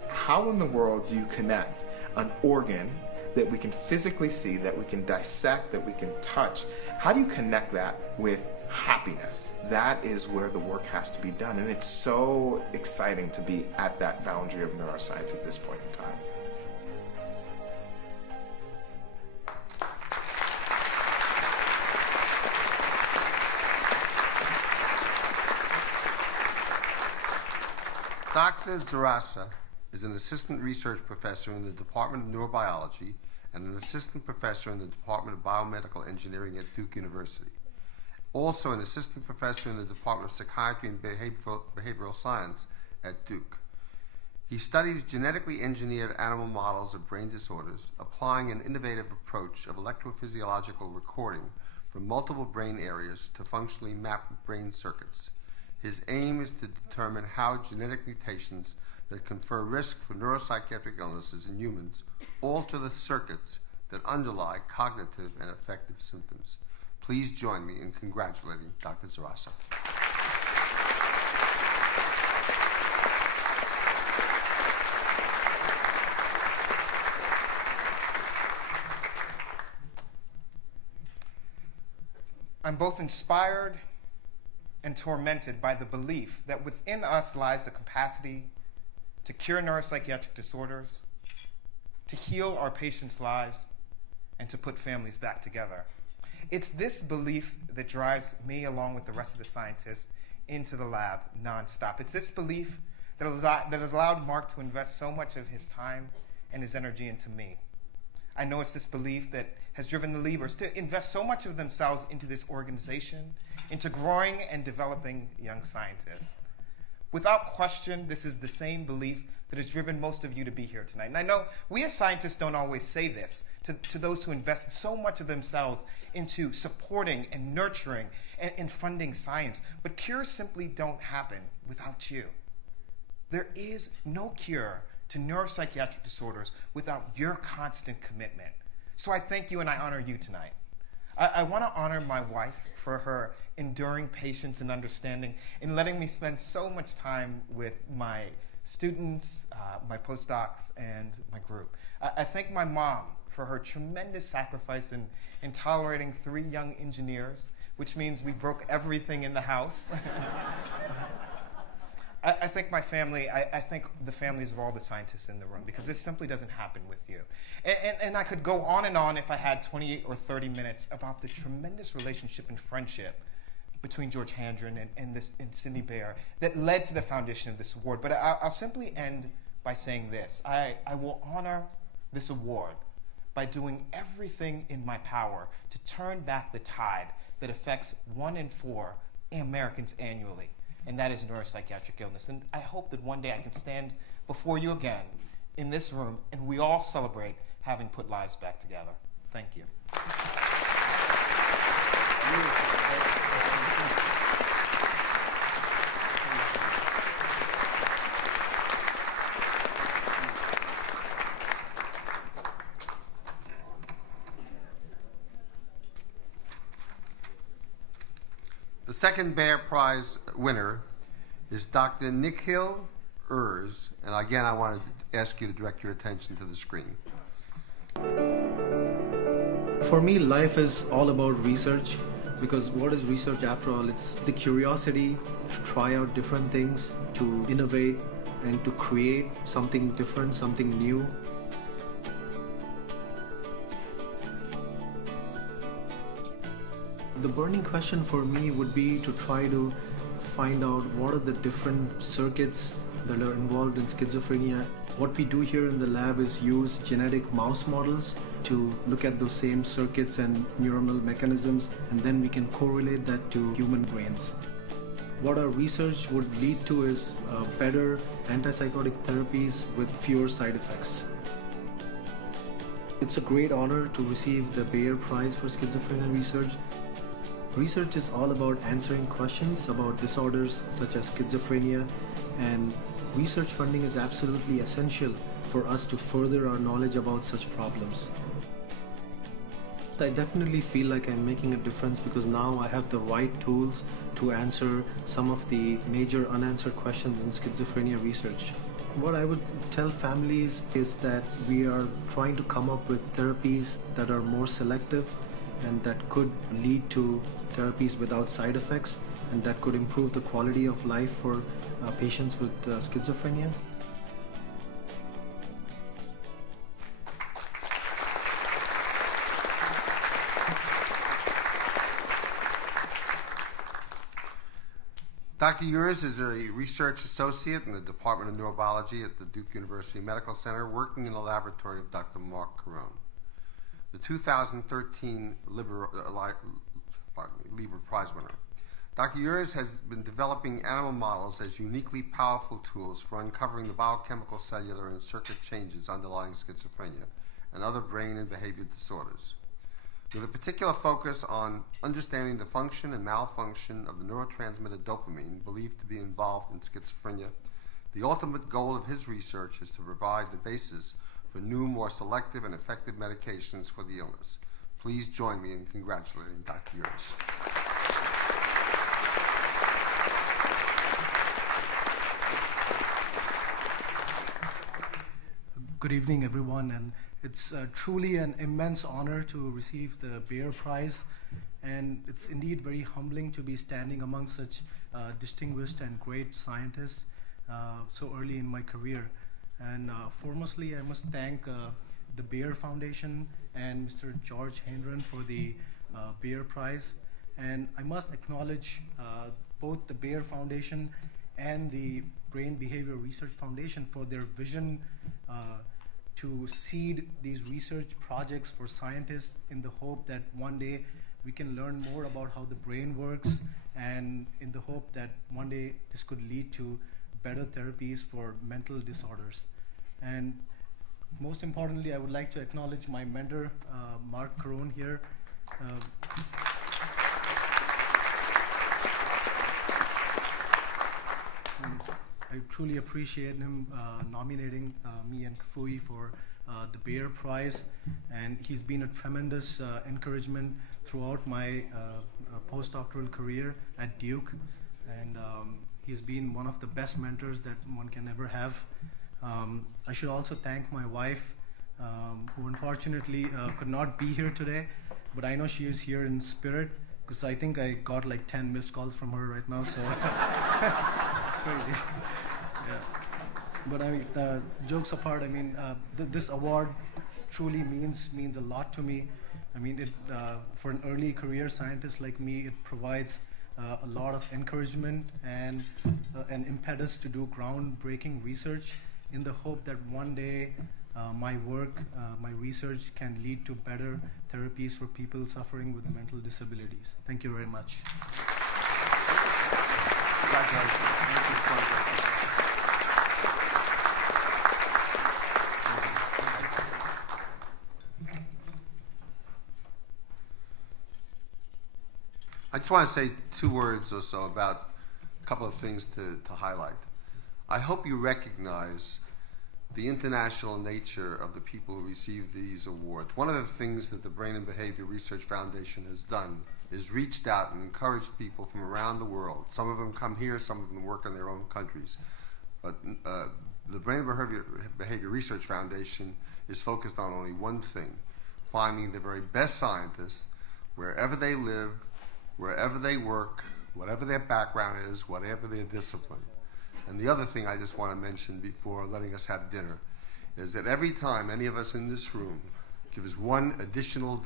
how in the world do you connect an organ that we can physically see, that we can dissect, that we can touch? How do you connect that with happiness? That is where the work has to be done, and it's so exciting to be at that boundary of neuroscience at this point in time. Dr. Zarasa is an assistant research professor in the Department of Neurobiology and an assistant professor in the Department of Biomedical Engineering at Duke University. Also an assistant professor in the Department of Psychiatry and Behavioral Science at Duke. He studies genetically engineered animal models of brain disorders, applying an innovative approach of electrophysiological recording from multiple brain areas to functionally map brain circuits. His aim is to determine how genetic mutations that confer risk for neuropsychiatric illnesses in humans alter the circuits that underlie cognitive and affective symptoms. Please join me in congratulating Dr. Zarasa. I'm both inspired and tormented by the belief that within us lies the capacity to cure neuropsychiatric disorders, to heal our patients' lives, and to put families back together. It's this belief that drives me, along with the rest of the scientists, into the lab nonstop. It's this belief that has allowed Mark to invest so much of his time and his energy into me. I know it's this belief that has driven the Liebers to invest so much of themselves into this organization, into growing and developing young scientists. Without question, this is the same belief that has driven most of you to be here tonight. And I know we as scientists don't always say this to those who invest so much of themselves into supporting and nurturing and funding science, but cures simply don't happen without you. There is no cure to neuropsychiatric disorders without your constant commitment. So I thank you and I honor you tonight. I want to honor my wife for her enduring patience and understanding in letting me spend so much time with my students, my postdocs, and my group. I thank my mom for her tremendous sacrifice in tolerating 3 young engineers, which means we broke everything in the house. I thank my family. I thank the families of all the scientists in the room, because this simply doesn't happen with you. And I could go on and on if I had 20 or 30 minutes about the tremendous relationship and friendship between George Handren and Cindy Bayer that led to the foundation of this award. But I'll simply end by saying this. I will honor this award by doing everything in my power to turn back the tide that affects 1 in 4 Americans annually, and that is neuropsychiatric illness. And I hope that one day I can stand before you again in this room and we all celebrate having put lives back together. Thank you. The second Bayer Prize winner is Dr. Nikhil Urs, and again I want to ask you to direct your attention to the screen. For me, life is all about research, because what is research after all? It's the curiosity to try out different things, to innovate, and to create something different, something new. The burning question for me would be to try to find out what are the different circuits that are involved in schizophrenia. What we do here in the lab is use genetic mouse models to look at those same circuits and neuronal mechanisms, and then we can correlate that to human brains. What our research would lead to is better antipsychotic therapies with fewer side effects. It's a great honor to receive the Bayer Prize for Schizophrenia Research. Research is all about answering questions about disorders such as schizophrenia, and research funding is absolutely essential for us to further our knowledge about such problems. I definitely feel like I'm making a difference because now I have the right tools to answer some of the major unanswered questions in schizophrenia research. What I would tell families is that we are trying to come up with therapies that are more selective and that could lead to therapies without side effects, and that could improve the quality of life for patients with schizophrenia. Dr. Urs is a research associate in the Department of Neurobiology at the Duke University Medical Center, working in the laboratory of Dr. Mark Carone. The 2013 Lieber Prize winner. Dr. Urs has been developing animal models as uniquely powerful tools for uncovering the biochemical, cellular, and circuit changes underlying schizophrenia and other brain and behavior disorders, with a particular focus on understanding the function and malfunction of the neurotransmitter dopamine, believed to be involved in schizophrenia. The ultimate goal of his research is to provide the basis for new, more selective and effective medications for the illness. Please join me in congratulating Dr. Urs. Good evening, everyone, and it's truly an immense honor to receive the Bayer Prize, and it's indeed very humbling to be standing among such distinguished and great scientists so early in my career. And foremostly, I must thank the Bayer Foundation and Mr. George Handren for the Bayer Prize. And I must acknowledge both the Bayer Foundation and the Brain Behavior Research Foundation for their vision to seed these research projects for scientists in the hope that one day we can learn more about how the brain works, and in the hope that one day this could lead to better therapies for mental disorders. And most importantly, I would like to acknowledge my mentor, Mark Carone here. I truly appreciate him nominating me and Kafui for the Bayer Prize, and he's been a tremendous encouragement throughout my postdoctoral career at Duke, and he's been one of the best mentors that one can ever have. I should also thank my wife, who unfortunately could not be here today, but I know she is here in spirit, because I think I got like 10 missed calls from her right now, so it's crazy. Yeah. But I mean, jokes apart, I mean, this award truly means a lot to me. I mean, for an early career scientist like me, it provides a lot of encouragement and an impetus to do groundbreaking research in the hope that one day my work, my research can lead to better therapies for people suffering with mental disabilities. Thank you very much. I just want to say 2 words or so about a couple of things to highlight. I hope you recognize the international nature of the people who receive these awards. One of the things that the Brain and Behavior Research Foundation has done is reached out and encouraged people from around the world. Some of them come here, some of them work in their own countries. But the Brain and Behavior Research Foundation is focused on only one thing: finding the very best scientists wherever they live, wherever they work, whatever their background is, whatever their discipline. And the other thing I just want to mention before letting us have dinner is that every time any of us in this room gives $1 additional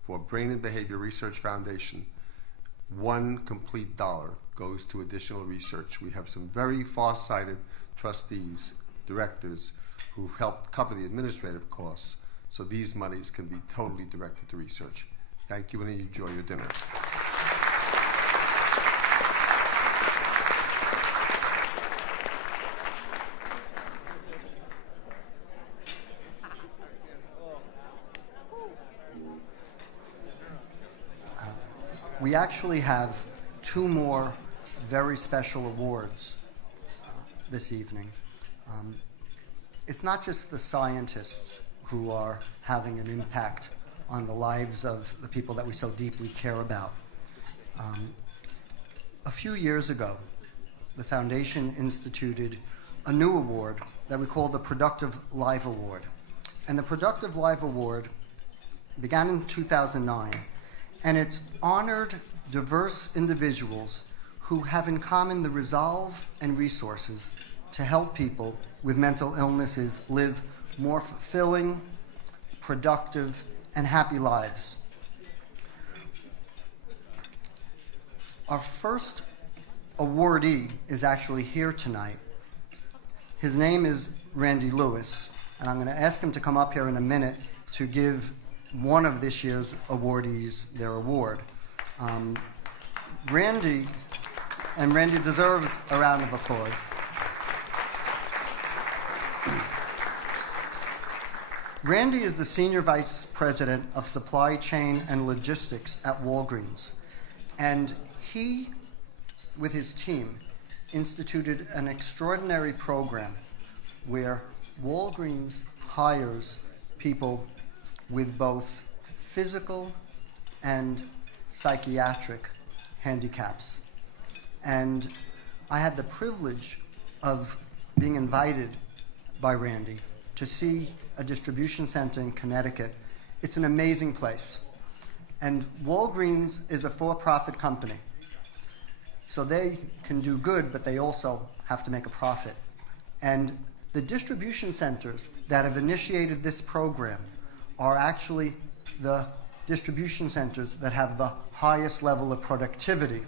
for Brain and Behavior Research Foundation, $1 complete dollar goes to additional research. We have some very far-sighted trustees, directors, who've helped cover the administrative costs, so these monies can be totally directed to research. Thank you, and enjoy your dinner. We actually have 2 more very special awards this evening. It's not just the scientists who are having an impact on the lives of the people that we so deeply care about. A few years ago, the Foundation instituted a new award that we call the Productive Life Award. And the Productive Life Award began in 2009, and it's honored diverse individuals who have in common the resolve and resources to help people with mental illnesses live more fulfilling, productive, and happy lives. Our first awardee is actually here tonight. His name is Randy Lewis, and I'm going to ask him to come up here in a minute to give one of this year's awardees their award. Randy deserves a round of applause. Randy is the Senior Vice President of Supply Chain and Logistics at Walgreens, and he, with his team, instituted an extraordinary program where Walgreens hires people with both physical and psychiatric handicaps. And I had the privilege of being invited by Randy to see a distribution center in Connecticut. It's an amazing place. And Walgreens is a for-profit company. So they can do good, but they also have to make a profit. And the distribution centers that have initiated this program are actually the distribution centers that have the highest level of productivity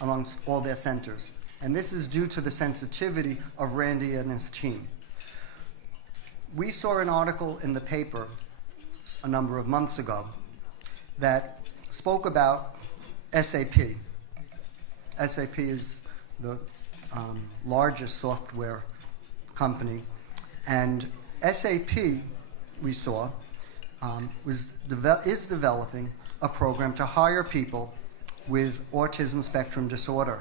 amongst all their centers. And this is due to the sensitivity of Randy and his team. We saw an article in the paper a number of months ago that spoke about SAP. SAP is the largest software company, and SAP, we saw, is developing a program to hire people with autism spectrum disorder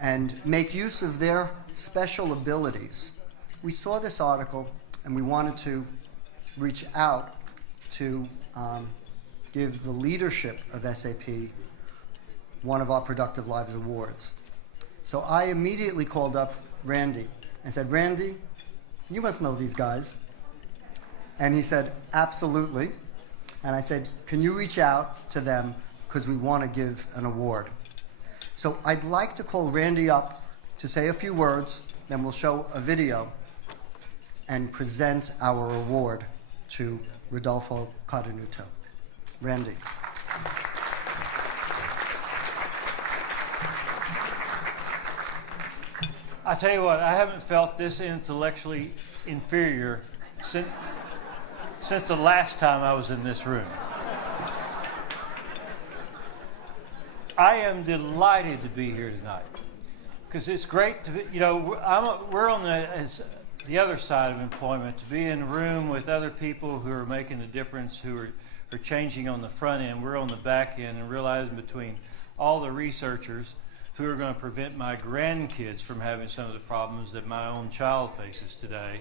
and make use of their special abilities. We saw this article and we wanted to reach out to give the leadership of SAP one of our Productive Lives Awards. So I immediately called up Randy and said, Randy, you must know these guys. And he said, absolutely. And I said, can you reach out to them because we want to give an award. So I'd like to call Randy up to say a few words, then we'll show a video and present our award to Rodolfo Cardenuto. Randy. I tell you what, I haven't felt this intellectually inferior since the last time I was in this room. I am delighted to be here tonight because it's great to be, you know, we're on the other side of employment, to be in a room with other people who are making a difference, who are changing on the front end. We're on the back end, and realizing between all the researchers who are going to prevent my grandkids from having some of the problems that my own child faces today,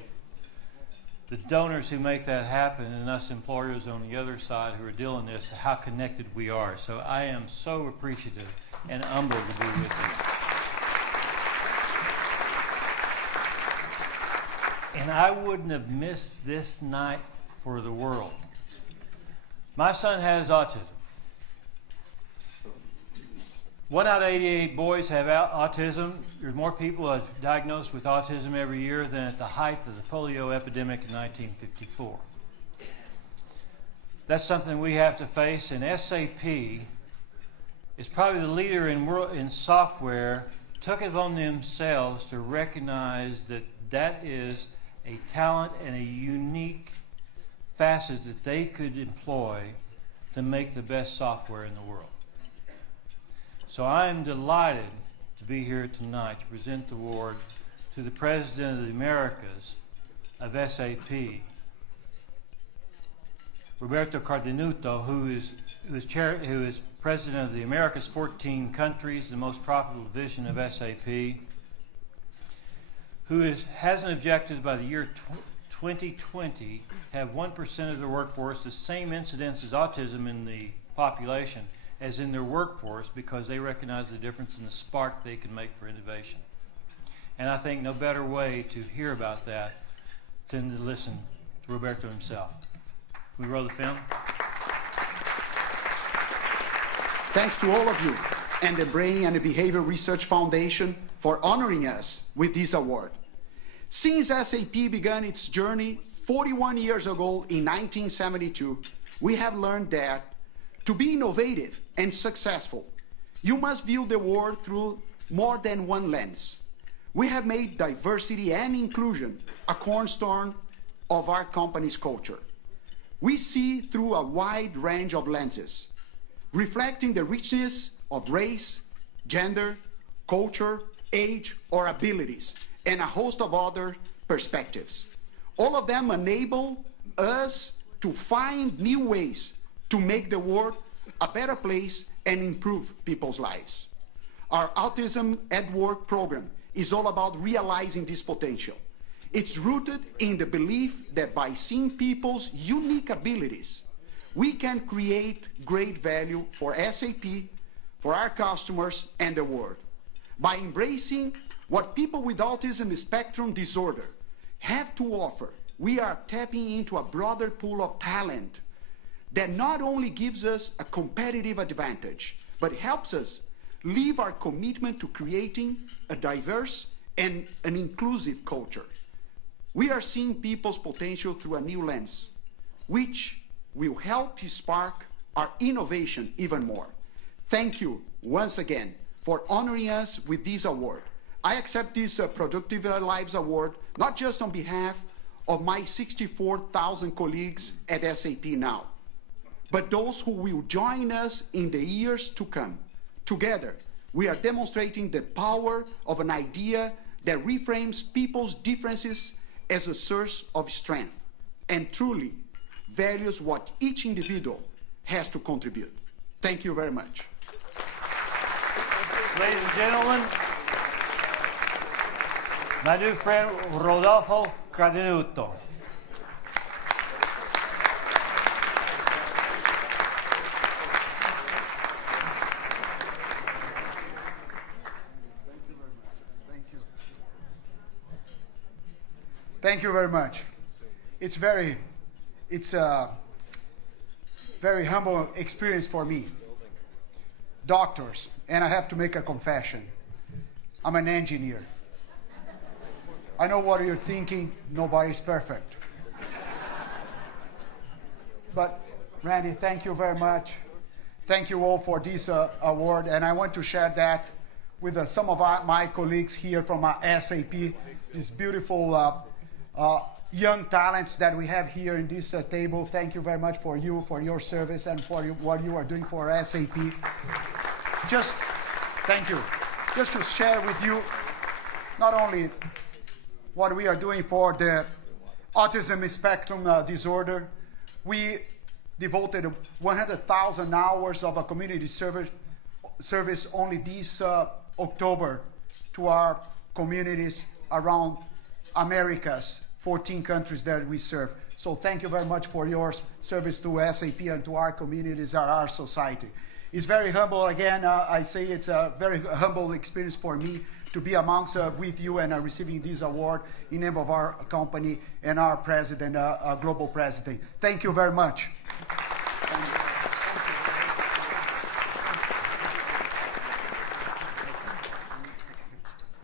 the donors who make that happen, and us employers on the other side who are dealing with this, how connected we are. So I am so appreciative and humbled to be with you. And I wouldn't have missed this night for the world. My son has autism. 1 out of 88 boys have autism. There's more people diagnosed with autism every year than at the height of the polio epidemic in 1954. That's something we have to face, and SAP is probably the leader in software, took it on themselves to recognize that that is a talent and a unique facet that they could employ to make the best software in the world. So I am delighted to be here tonight to present the award to the President of the Americas of SAP, Roberto Cardenuto, who is President of the Americas, 14 countries, the most profitable division of SAP, who has an objective by the year 2020 have 1% of their workforce, the same incidence as autism in the population as in their workforce, because they recognize the difference in the spark they can make for innovation. And I think no better way to hear about that than to listen to Roberto himself. Can we roll the film? Thanks to all of you and the Brain and the Behavior Research Foundation for honoring us with this award. Since SAP began its journey 41 years ago in 1972, we have learned that to be innovative and successful, you must view the world through more than one lens. We have made diversity and inclusion a cornerstone of our company's culture. We see through a wide range of lenses, reflecting the richness of race, gender, culture, age, or abilities, and a host of other perspectives. All of them enable us to find new ways to make the world a better place and improve people's lives. Our Autism at Work program is all about realizing this potential. It's rooted in the belief that by seeing people's unique abilities, we can create great value for SAP, for our customers, and the world. By embracing what people with autism spectrum disorder have to offer, we are tapping into a broader pool of talent that not only gives us a competitive advantage, but helps us live our commitment to creating a diverse and an inclusive culture. We are seeing people's potential through a new lens, which will help spark our innovation even more. Thank you once again for honoring us with this award. I accept this Productive Lives Award not just on behalf of my 64,000 colleagues at SAP now, but those who will join us in the years to come. Together, we are demonstrating the power of an idea that reframes people's differences as a source of strength and truly values what each individual has to contribute. Thank you very much. Ladies and gentlemen, my new friend Rodolfo Cardenuto. Thank you very much. It's a very humble experience for me. Doctors, and I have to make a confession. I'm an engineer. I know what you're thinking. Nobody's perfect. But Randy, thank you very much. Thank you all for this award, and I want to share that with some of my colleagues here from SAP, these beautiful young talents that we have here in this table. Thank you very much for your service and for what you are doing for SAP. Thank you. Just to share with you not only what we are doing for the autism spectrum disorder, we devoted 100,000 hours of a community service only this October to our communities around Americas, 14 countries that we serve. So thank you very much for your service to SAP and to our communities and our society. It's very humble. Again, I say it's a very humble experience for me to be amongst with you and receiving this award in name of our company and our president, our global president. Thank you very much.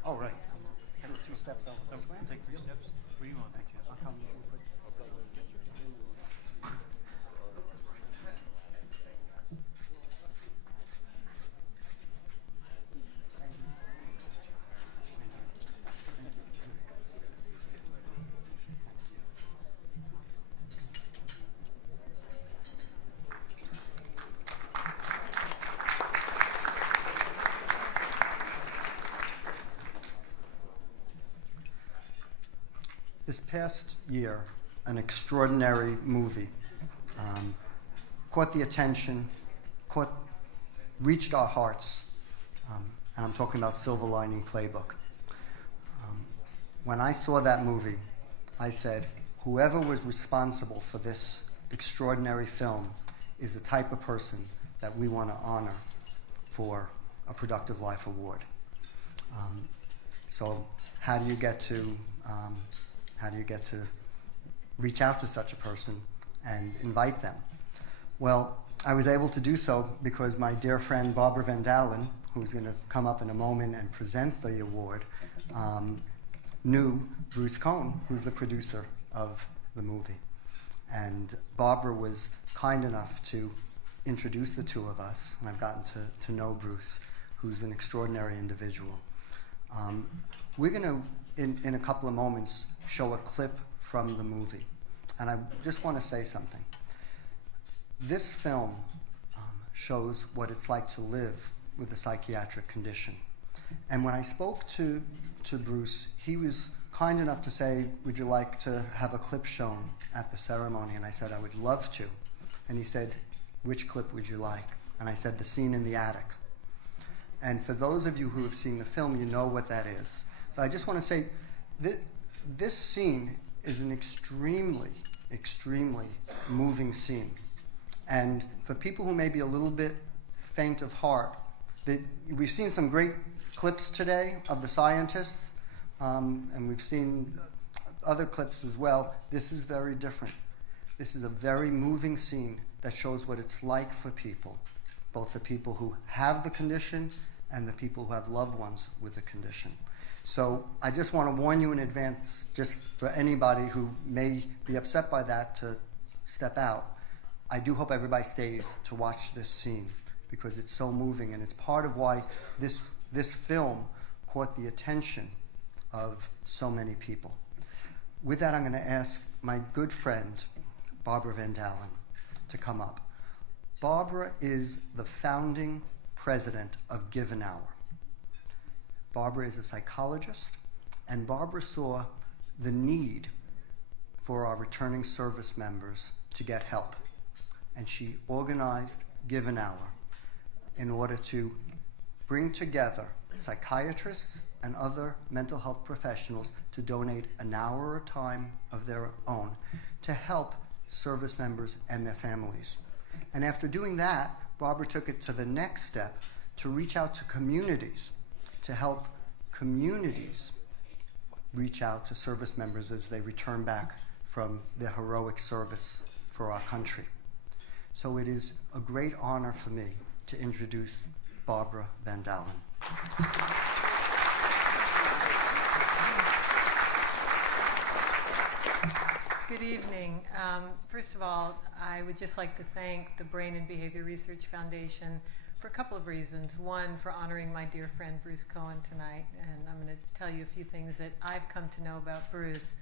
All right. 2 steps over this way. Take 3 steps. Where do you want? I'll come. This past year, an extraordinary movie caught the attention, reached our hearts, and I'm talking about Silver Lining Playbook. When I saw that movie, I said, whoever was responsible for this extraordinary film is the type of person that we want to honor for a Productive Life Award. So how do you get to reach out to such a person and invite them? Well, I was able to do so because my dear friend Barbara Van Dalen, who's going to come up in a moment and present the award, knew Bruce Cohen, who's the producer of the movie. And Barbara was kind enough to introduce the two of us, and I've gotten to know Bruce, who's an extraordinary individual. We're going to, in a couple of moments, show a clip from the movie. And I just want to say something. This film shows what it's like to live with a psychiatric condition. And when I spoke to Bruce, he was kind enough to say, would you like to have a clip shown at the ceremony? And I said, I would love to. And he said, which clip would you like? And I said, the scene in the attic. And for those of you who have seen the film, you know what that is. But I just want to say, this scene is an extremely, extremely moving scene. And for people who may be a little bit faint of heart, we've seen some great clips today of the scientists, and we've seen other clips as well. This is very different. This is a very moving scene that shows what it's like for people, both the people who have the condition and the people who have loved ones with the condition. So I just want to warn you in advance, just for anybody who may be upset by that, to step out. I do hope everybody stays to watch this scene because it's so moving, and it's part of why this film caught the attention of so many people. With that, I'm going to ask my good friend, Barbara Van Dalen, to come up. Barbara is the founding president of Give an Hour. Barbara is a psychologist, and Barbara saw the need for our returning service members to get help. And she organized Give an Hour in order to bring together psychiatrists and other mental health professionals to donate an hour at a time of their own to help service members and their families. And after doing that, Barbara took it to the next step to reach out to communities, to help communities reach out to service members as they return back from their heroic service for our country. So it is a great honor for me to introduce Barbara Van Dalen. Good evening. First of all, I would just like to thank the Brain and Behavior Research Foundation for a couple of reasons. One, for honoring my dear friend Bruce Cohen tonight, and I'm going to tell you a few things that I've come to know about Bruce.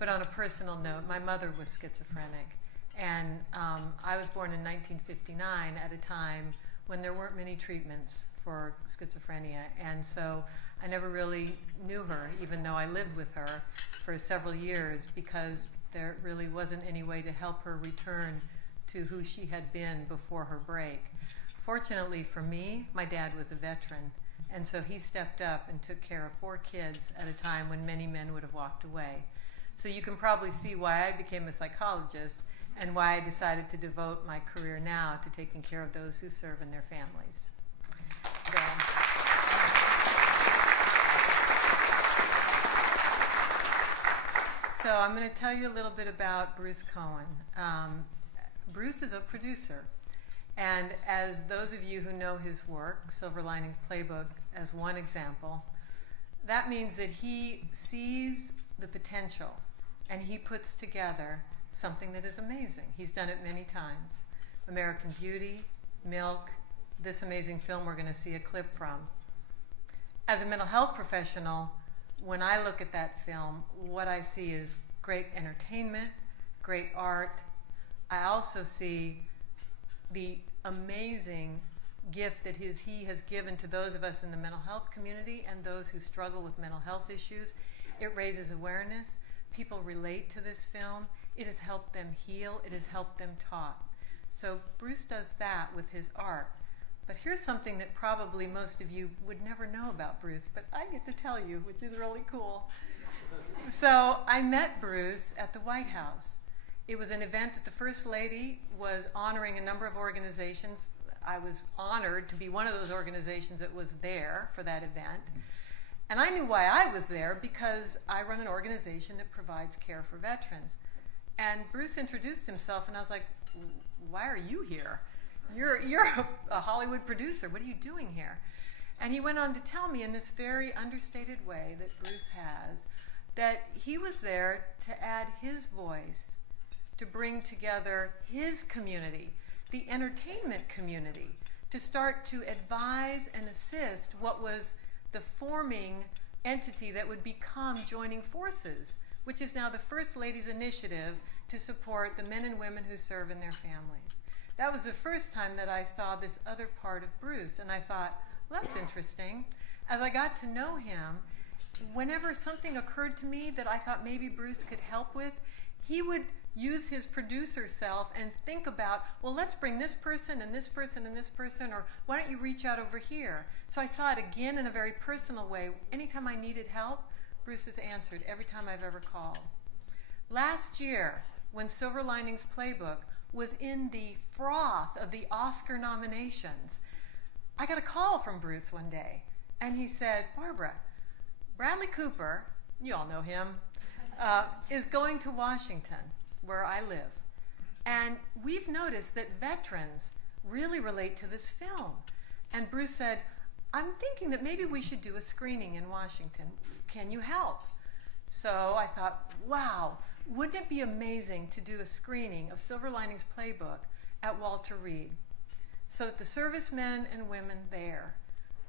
But on a personal note, my mother was schizophrenic, and I was born in 1959 at a time when there weren't many treatments for schizophrenia, and so I never really knew her, even though I lived with her for several years, because there really wasn't any way to help her return to who she had been before her break. Fortunately for me, my dad was a veteran, and so he stepped up and took care of 4 kids at a time when many men would have walked away. So you can probably see why I became a psychologist and why I decided to devote my career now to taking care of those who serve and their families. So I'm going to tell you a little bit about Bruce Cohen. Bruce is a producer, and as those of you who know his work, Silver Linings Playbook as one example, that means that he sees the potential and he puts together something that is amazing. He's done it many times. American Beauty, Milk, this amazing film we're going to see a clip from. As a mental health professional, when I look at that film, what I see is great entertainment, great art. I also see the amazing gift that he has given to those of us in the mental health community and those who struggle with mental health issues. It raises awareness. People relate to this film. It has helped them heal. It has helped them talk. So Bruce does that with his art. But here's something that probably most of you would never know about Bruce, but I get to tell you, which is really cool. So I met Bruce at the White House. It was an event that the First Lady was honoring a number of organizations. I was honored to be one of those organizations that was there for that event. And I knew why I was there because I run an organization that provides care for veterans. And Bruce introduced himself, and I was like, why are you here? You're a Hollywood producer. What are you doing here? And he went on to tell me in this very understated way that Bruce has that he was there to add his voice to bring together his community, the entertainment community, to start to advise and assist what was the forming entity that would become Joining Forces, which is now the First Lady's initiative to support the men and women who serve and their families. That was the first time that I saw this other part of Bruce, and I thought, well, that's interesting. As I got to know him, whenever something occurred to me that I thought maybe Bruce could help with, he would use his producer self and think about, well, let's bring this person and this person and this person, or why don't you reach out over here? So I saw it again in a very personal way. Anytime I needed help, Bruce has answered every time I've ever called. Last year, when Silver Linings Playbook was in the froth of the Oscar nominations, I got a call from Bruce one day, and he said, Barbara, Bradley Cooper, you all know him, is going to Washington, where I live. And we've noticed that veterans really relate to this film. And Bruce said, I'm thinking that maybe we should do a screening in Washington. Can you help? So I thought, wow, wouldn't it be amazing to do a screening of Silver Linings Playbook at Walter Reed so that the servicemen and women there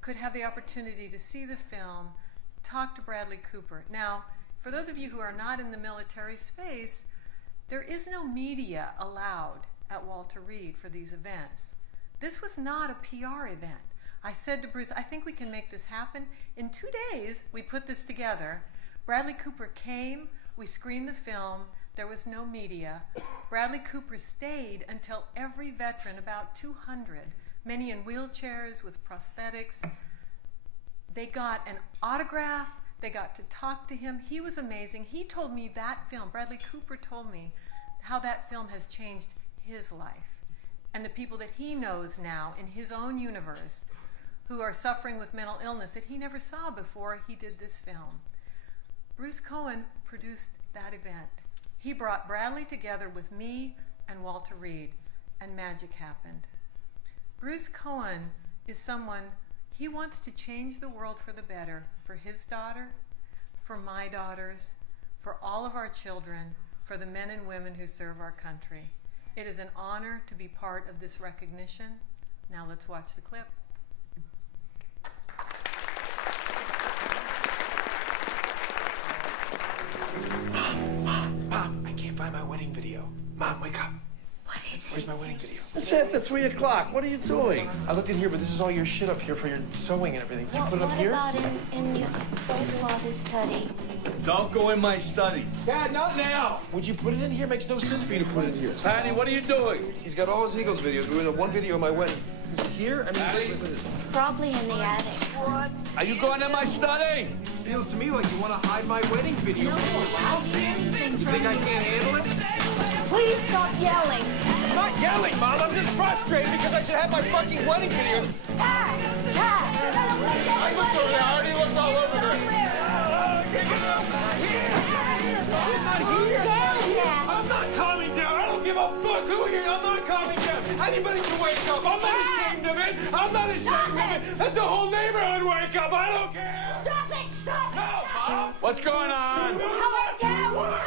could have the opportunity to see the film, talk to Bradley Cooper. Now, for those of you who are not in the military space, there is no media allowed at Walter Reed for these events. This was not a PR event. I said to Bruce, I think we can make this happen. In 2 days, we put this together. Bradley Cooper came, we screened the film, there was no media. Bradley Cooper stayed until every veteran, about 200, many in wheelchairs with prosthetics, they got an autograph, they got to talk to him. He was amazing. He told me that film, Bradley Cooper told me how that film has changed his life and the people that he knows now in his own universe who are suffering with mental illness that he never saw before he did this film. Bruce Cohen produced that event. He brought Bradley together with me and Walter Reed, and magic happened. Bruce Cohen is someone, he wants to change the world for the better, for his daughter, for my daughters, for all of our children, for the men and women who serve our country. It is an honor to be part of this recognition. Now let's watch the clip. Mom, I can't find my wedding video. Mom, wake up. What is it? Where's my wedding video? It's after 3 o'clock. What are you doing? I looked in here, but this is all your shit up here for your sewing and everything. Did you put it up here? What about in your father's study? Don't go in my study. Dad, not now. Would you put it in here? Makes no sense for you to put it in here. Patty, what are you doing? He's got all his Eagles videos. We went to one video of my wedding. Is it here? I mean, Patty? It's probably in the attic. What? Are you going in my study? Feels to me like you want to hide my wedding video. No, I'll see anything. You think I can't handle it? Please stop yelling. I'm not yelling, Mom. I'm just frustrated because I should have my fucking wedding videos. Pat! I looked over there. I already looked all over there. I'm not calming down. I don't give a fuck who you are. I'm not calming down. Anybody can wake up. I'm not ashamed of it. I'm not ashamed of it. Let the whole neighborhood wake up. I don't care. Stop it! Stop it! No, Mom. What's going on? Calm down! What?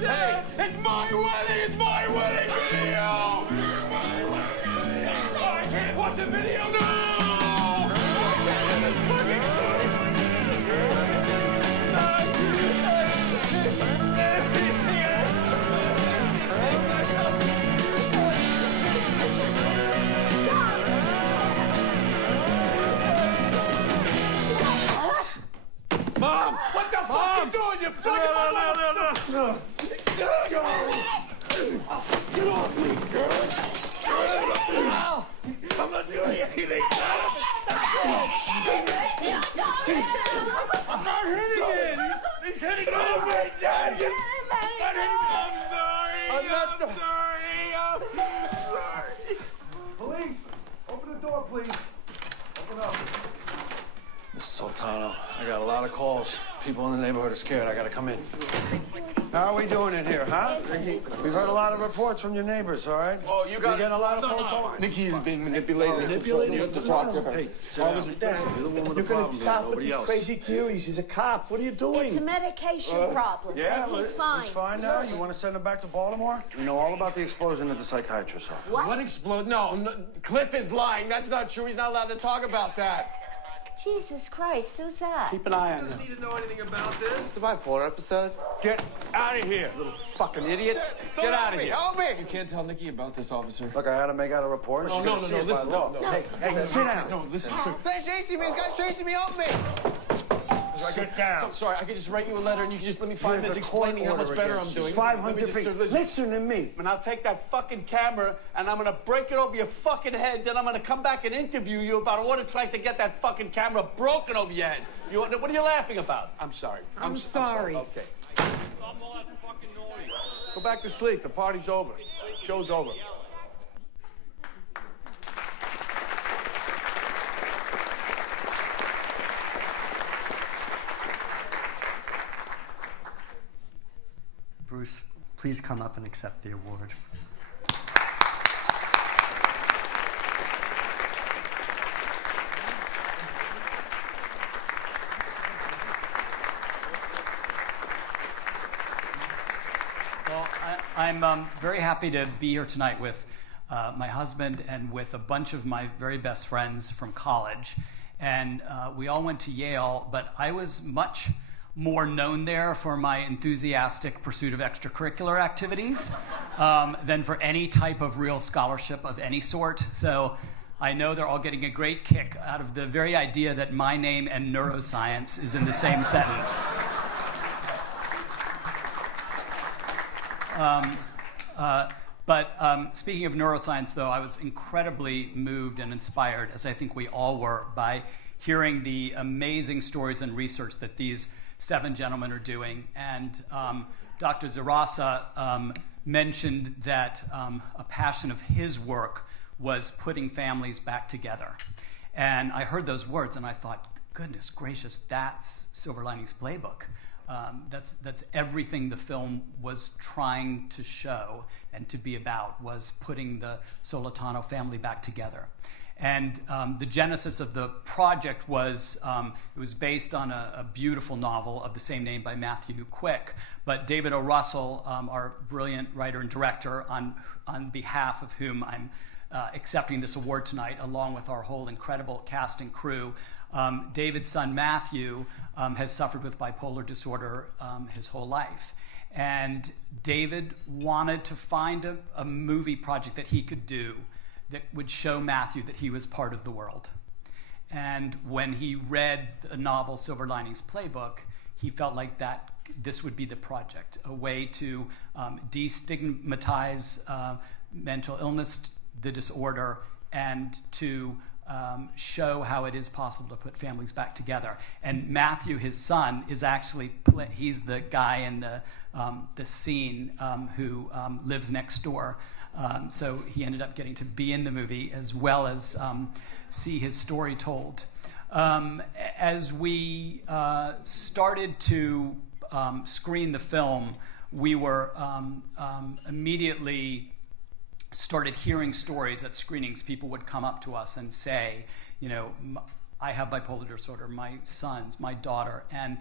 Hey, it's my wedding. It's my wedding video. I can't watch a video now. Mom! What the fuck you doing, you fucking No. Get off me, girl. I'm not doing anything. I'm not hitting it. He's hitting it. Oh, my God. I'm sorry. Police! Open the door, please. Open up. Mr. Sultano, I got a lot of calls. People in the neighborhood are scared. I gotta come in. How are we doing in here, huh? We've heard a lot of reports from your neighbors, all right? Oh, you got getting a lot of phone calls? Nikki is being manipulated. Manipulated? You have to talk to her. Hey, sit down. Listen, you're the one with the problem. Stop with Nobody these else. crazy theories. He's a cop. What are you doing? It's a medication problem. Yeah, but he's fine. He's fine now. You want to send him back to Baltimore? We know all about the explosion at the psychiatrist's office. What? What explode? No, Cliff is lying. That's not true. He's not allowed to talk about that. Jesus Christ, who's that? Keep an eye on him. Need to know anything about this. It's a bipolar episode. Get out of here, little fucking idiot. Get out of here. Help me! You can't tell Nikki about this, officer. Look, I had to make out a report. No, She's no, gonna see no, it by listen, law. no. Hey, sit down. No, listen, sir. They're chasing me. This guy's chasing me. Help me. Sit down. I'm sorry, I could just write you a letter and you could just let me 5 minutes explaining how much better I'm doing. 500 feet. Listen to me. And I'll take that fucking camera and I'm gonna break it over your fucking heads and I'm gonna come back and interview you about what it's like to get that fucking camera broken over your head. What are you laughing about? I'm sorry. I'm sorry. Okay. Go back to sleep. The party's over. Show's over. Bruce, please come up and accept the award. Well, I I'm very happy to be here tonight with my husband and with a bunch of my very best friends from college. And we all went to Yale, but I was much more known there for my enthusiastic pursuit of extracurricular activities than for any type of real scholarship of any sort. So I know they're all getting a great kick out of the very idea that my name and neuroscience is in the same sentence. But speaking of neuroscience, though, I was incredibly moved and inspired, as I think we all were, by hearing the amazing stories and research that these 7 gentlemen are doing. And Dr. Zarasa mentioned that a passion of his work was putting families back together. And I heard those words and I thought, goodness gracious, that's Silver Linings Playbook. That's everything the film was trying to show and to be about, was putting the Solitano family back together. And the genesis of the project was, it was based on a beautiful novel of the same name by Matthew Quick. But David O. Russell, our brilliant writer and director, on behalf of whom I'm accepting this award tonight, along with our whole incredible cast and crew, David's son Matthew has suffered with bipolar disorder his whole life. And David wanted to find a movie project that he could do that would show Matthew that he was part of the world. And when he read the novel Silver Linings Playbook, he felt like this would be the project, a way to destigmatize mental illness, the disorder, and to show how it is possible to put families back together. And Matthew, his son, is actually, he's the guy in the scene who lives next door. So he ended up getting to be in the movie as well as see his story told. As we started to screen the film, we were immediately started hearing stories at screenings. People would come up to us and say, you know, I have bipolar disorder, my sons, my daughter, and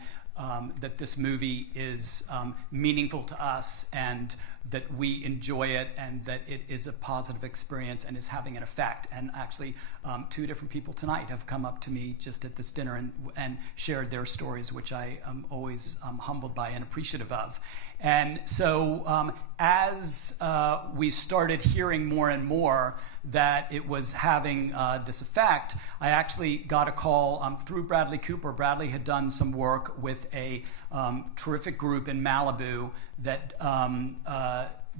that this movie is meaningful to us and that we enjoy it and that it is a positive experience and is having an effect. And actually, 2 different people tonight have come up to me just at this dinner and shared their stories, which I am always humbled by and appreciative of. And so as we started hearing more and more that it was having this effect, I actually got a call through Bradley Cooper. Bradley had done some work with a terrific group in Malibu that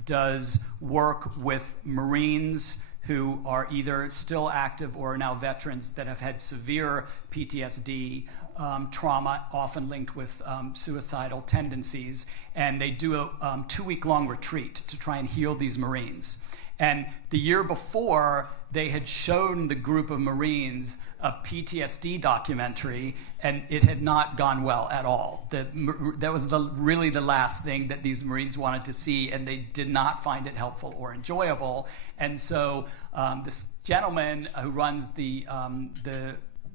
does work with Marines who are either still active or are now veterans that have had severe PTSD, trauma, often linked with suicidal tendencies, and they do a 2-week-long retreat to try and heal these Marines. And the year before, they had shown the group of Marines a PTSD documentary, and it had not gone well at all. That was really the last thing that these Marines wanted to see, and they did not find it helpful or enjoyable. And so this gentleman who runs the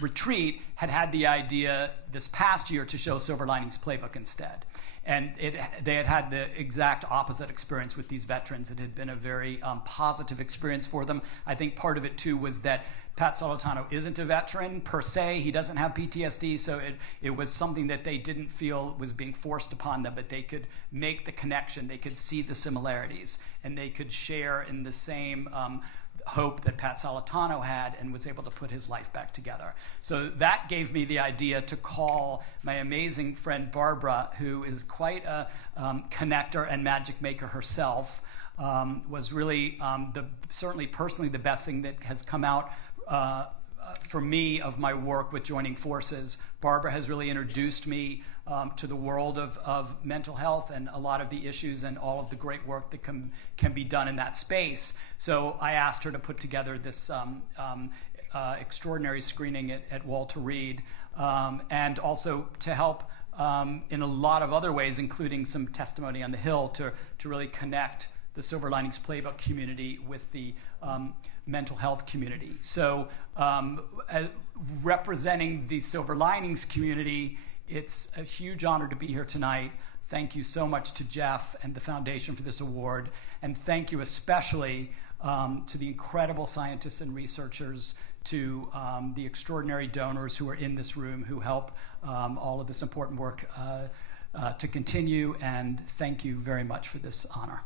retreat had the idea this past year to show Silver Linings Playbook instead. And they had the exact opposite experience with these veterans. It had been a very positive experience for them. I think part of it, too, was that Pat Solitano isn't a veteran per se. He doesn't have PTSD, so it was something that they didn't feel was being forced upon them, but they could make the connection. They could see the similarities, and they could share in the same hope that Pat Solitano had and was able to put his life back together. So that gave me the idea to call my amazing friend Barbara, who is quite a connector and magic maker herself, was really certainly personally the best thing that has come out for me of my work with Joining Forces. Barbara has really introduced me to the world of mental health and a lot of the issues and all of the great work that can be done in that space. So I asked her to put together this extraordinary screening at Walter Reed, and also to help in a lot of other ways, including some testimony on the Hill, to really connect the Silver Linings Playbook community with the mental health community. So representing the Silver Linings community, it's a huge honor to be here tonight. Thank you so much to Jeff and the Foundation for this award. And thank you especially to the incredible scientists and researchers, to the extraordinary donors who are in this room who help all of this important work to continue. And thank you very much for this honor.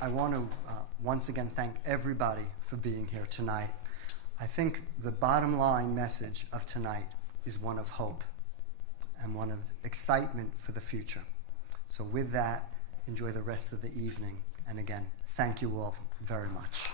I want to once again thank everybody for being here tonight. I think the bottom line message of tonight is one of hope and one of excitement for the future. So with that, enjoy the rest of the evening. And again, thank you all very much.